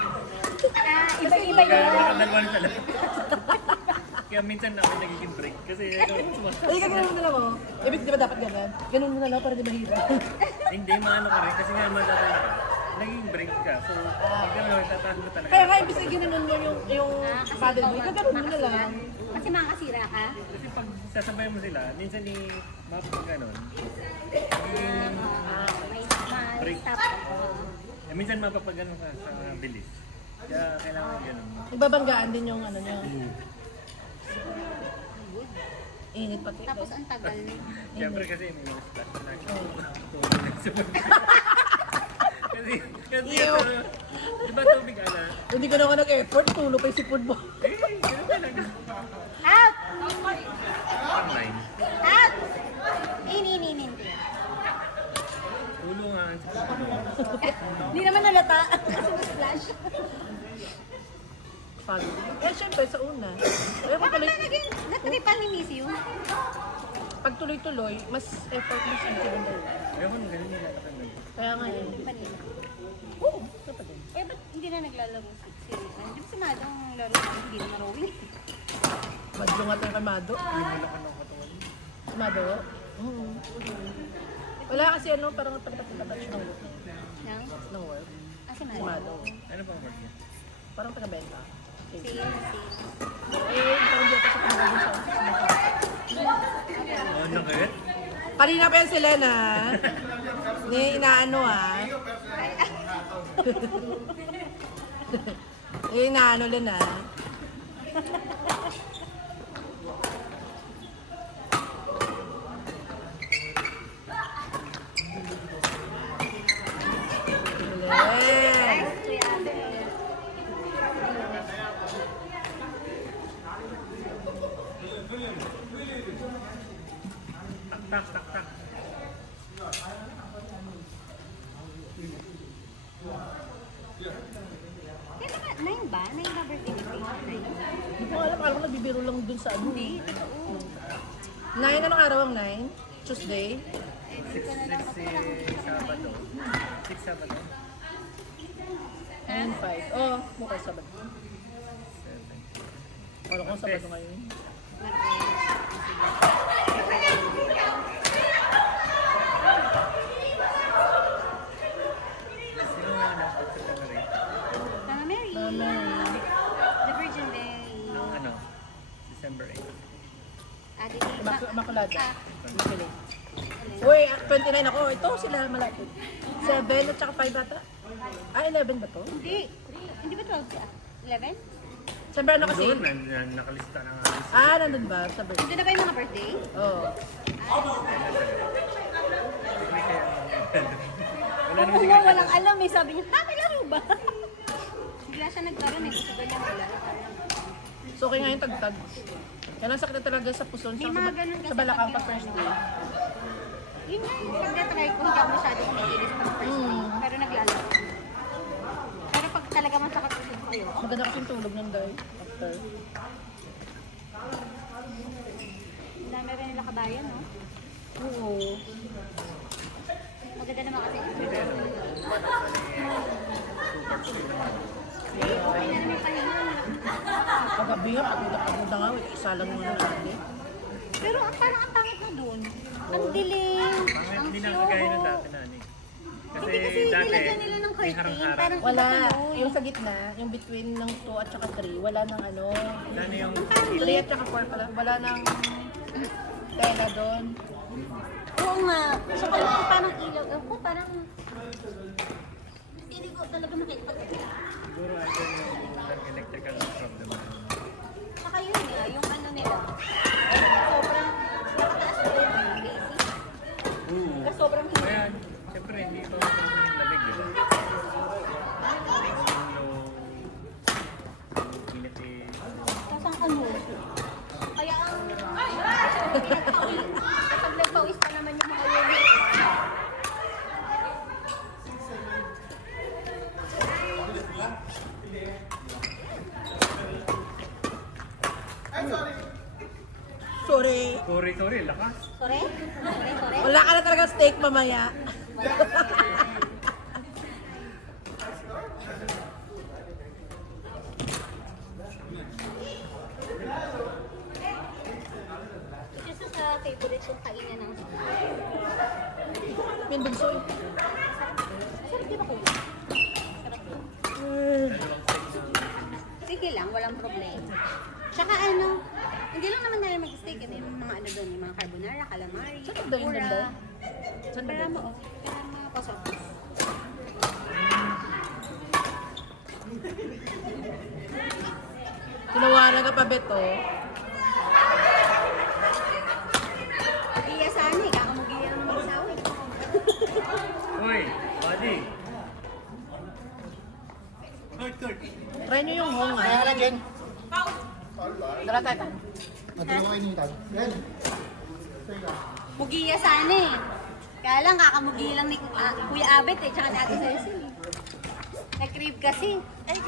Iba-iba Kaya yun. nakadalwan sa lahat. Kaya minsan ako nagiging break. Kasi ano, Ay, ganun mo na lang oh. Ibig di ba dapat ganun? Ganun mo na lang para di mahirap. hindi maano ka rin. Kasi nga matatay ka. Naging break ka. So, pag gano'n, tatahan mo talaga. Kaya nga, ibig sabihin ganun mo yung Kasi paddle ikaw mo. nga, Gagano'n mo na makasira. lang. Kasi makasira ka. Kasi pag sasabay mo sila, minsan ni mapag gano'n. May stop. Eh, minsan mapapagano'n ka sa bilis. Kaya kailangan gano'n. Nagbabanggaan din yung ano niya. Init pati. Tapos ang tagal. Siyempre kasi may mga splash na kasi Ew. di ba tubig ala? Hindi ka naman nag-effort, tulog pa yung sipod mo. Eh, gano'n talaga. Out! Online. Out! In. Ulo nga ang sipon. Hindi naman nalata. Kasi na-splash. Pag. Eh, syempre, sa una. Eh, pag, Bakit tuloy, na naging natripan ni Miss you? pag tuloy-tuloy, mas effort mo sa incident na yun. Ewan, ganun yung nakatanda. Kaya nga yun. Manila. Oo, dapat din. Eh, ba't hindi na naglalaro si Di ba si Madong laro hindi na marowing? Madlungat ang kamado. Kamado? Wala kasi ano, parang tapat-tapat ng work. Nang? Ng work. Si Si Madong. Mado. Ano pang work niya? Parang taga-benta. Si Eh, parang dito sa pangagin sa office mo. Ano kaya? Kanina pa yan sila na. Ni inaano ah. Inaano din ah. Yes. biro lang dun sa ano. Hindi, totoo. 9, anong araw ang 9? Tuesday? 6 Sabado. 6 Sabado. 9, 5. Oh, mukha Sabado. 7. Parang kung Sabado ngayon. Sino nga nasa February? Mama Mary. Mama. The Virgin Mary. Noong ano? December 8. Ate Makulada. Makinig. Uy, 29 ako. Ito sila malapit. 7 at saka 5 bata. Ah, 11 ba to? Hindi. Hindi ba 12 siya? 11? Siyempre ano kasi? Doon, nakalista na nga. Ah, nandun ba? Sa birthday? Ito na ba yung mga birthday? Oo. Wala naman Oo, siguro. walang alam eh. Sabi niya, may laro ba? Bigla siya nagkaroon eh. Gusto ba niya maglaro? So, okay nga yung tagtag. Yan ang sakit na talaga sa puson. May mga ganun kasi Sa balakang pag pa first day. Yun nga yung pagka-try ko, hindi ako masyado kumikilis pag first day. Pero naglalaro. Pero pag talaga masakit ulit kayo, Maganda kasi yung tulog ng day. After. ang dami rin nila kabayan, no? Oo. Maganda naman kasi. Super Okay na naman yung pahinga. Paggabi nga, pagod na nga. Isa lang muna sabi. Pero parang ang pangit na doon. Ang dilim, Bakit ang hindi na slow. kagaya ng dati na ni? Hindi kasi nilagyan nila ng may curtain. harang-harang. Parang Wala. iba tuloy. Yung sa gitna, yung between ng 2 at saka 3, wala nang ano. Lalo yung 3 at saka 4 pala. Wala nang tela doon. Oo nga. So parang ilaw. Ako parang... Hindi ko talaga makikipag-ilaw. siguro andun yung electrical problem. Saka yun nga, yung ano nila. Sobrang nakataas na yung AC. Oo. Kasi sobrang hina. Kaya, siyempre, hindi ito yung lamig. Diba? Init eh. Tapos ang ano. Kaya ang... Kapag nagpawis pa naman yung mga unit. Sorry. Sorry, lakas. Sorry? Sorry? Wala ka na talaga steak mamaya. Isa sa favorite kong kainan ng... Minbugso eh. Sarap di ba ko? Sarap yun. Sige lang, walang problema. Tsaka ano, hindi lang naman tayo mag-steak. Ano yung mga ano doon, yung mga carbonara, calamari, Saan ba yun pura. doon? Saan ba Para yun? mo, para mga pasok. Tinawaran ka pa, Beto. Iya sana eh, kakamugiya ng mga sawi. Uy, buddy. Third. Try nyo yung hong Kaya ah. lang, Jen. Dala tayo. Madalawa kayo nito. Jen. Mugiya sana eh. Kaya lang, kakamugiya lang ni Kuya Abet eh, tsaka ni Ate Cecil eh. Nag-crave kasi. Ay,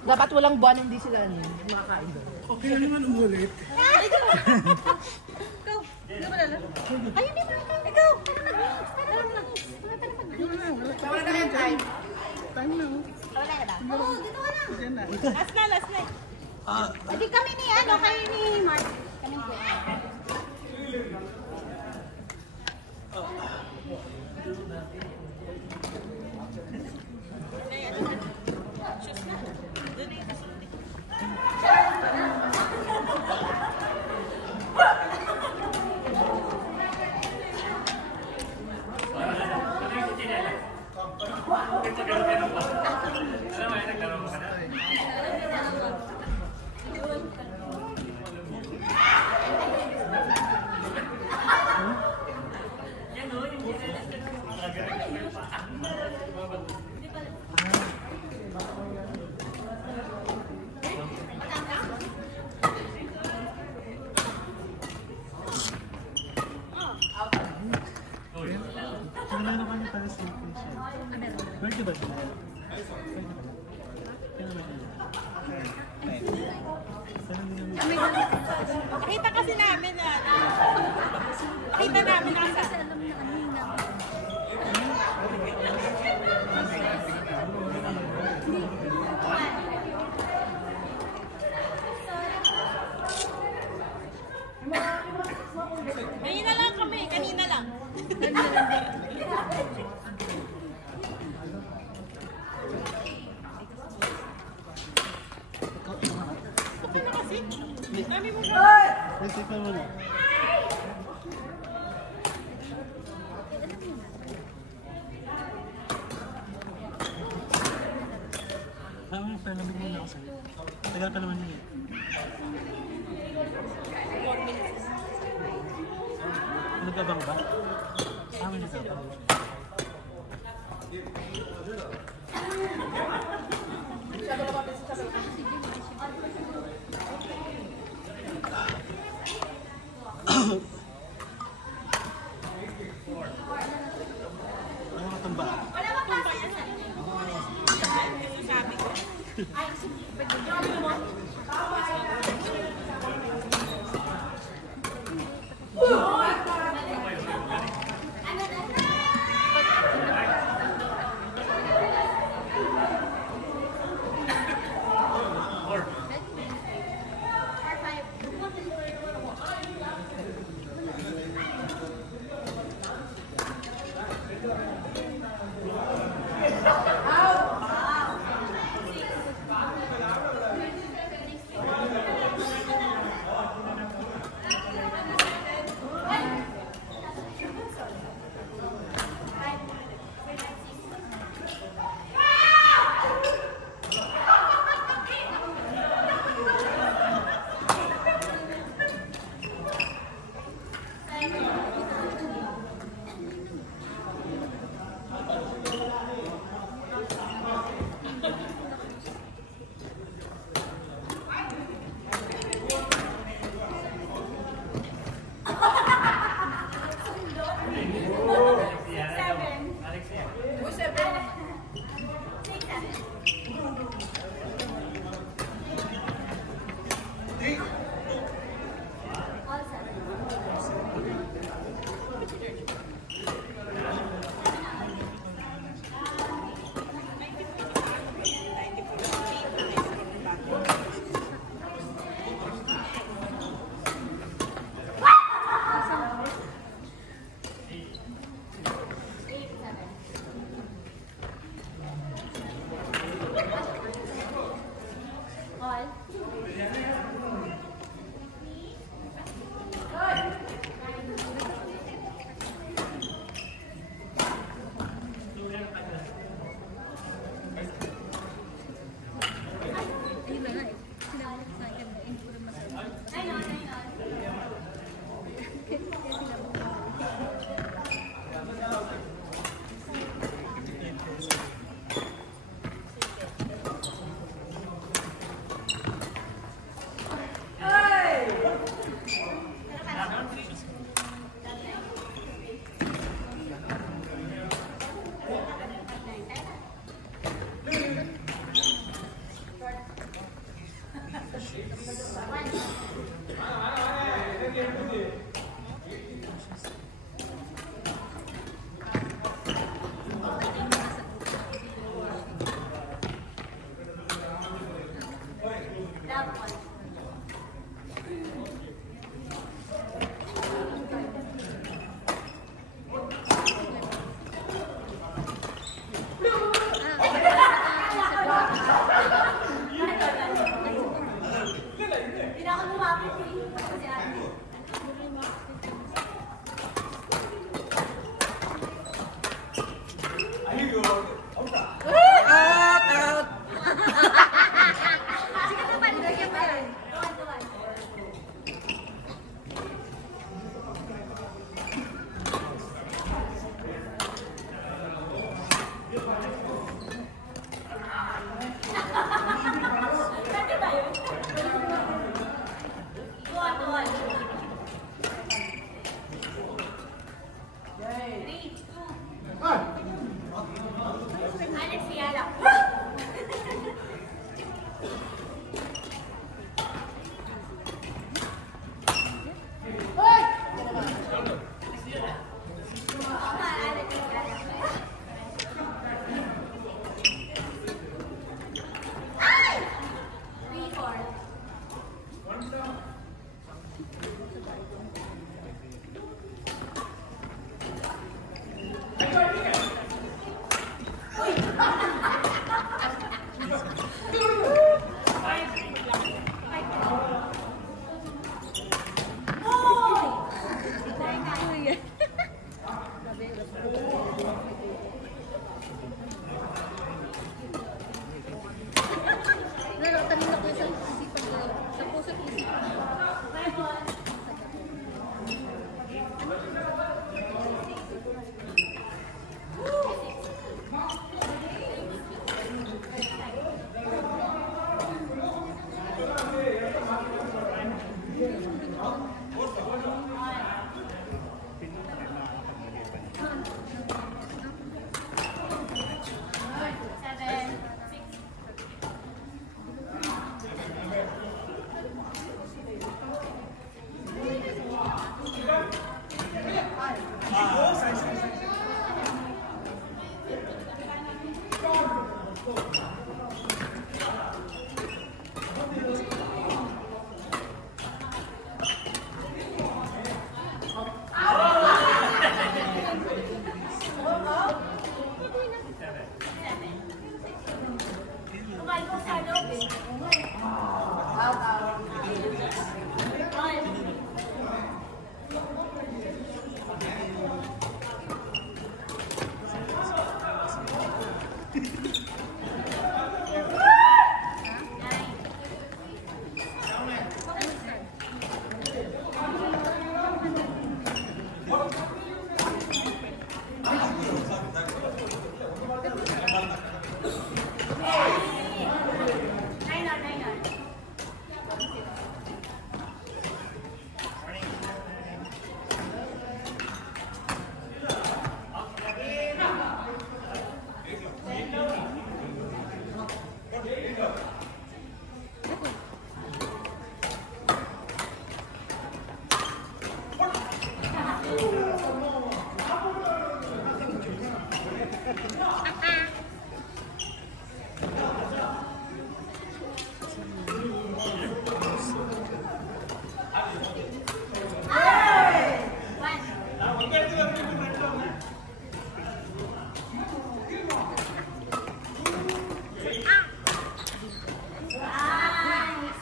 Dapat walang buwan, hindi sila makakain doon. Okay na naman umulit. ikaw, hindi ba lalo? Ay, hindi ba ikaw? Ikaw, para mag-mix, para mag-mix. Wala na yung time. Time na. Wala na ba? Oo, dito ka na. Yan na. Last na. Hindi kami ni, ano, kayo ni Mark. Kami po. Wala na kami para sa patient. Birthday ba? Kaya naman yun. Parang hindi naman. Nakita kasi namin na nakita namin na Kasi alam na ano yung namin. Kanina lang kami, kanina lang. Okay na kasi. Dami mo ba? Isip mo na. Tama, pero lamig muna ako sa'yo. Tagal pa naman yun eh. Nagabang ba? May nagabang. Ano katamba? Sabi ko.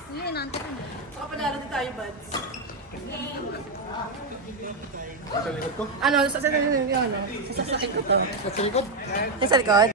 Yun, ante ko. Baka panalo din tayo, buds. Sa likod ko. Ano, sa likod ko to. Sa likod. Sa likod?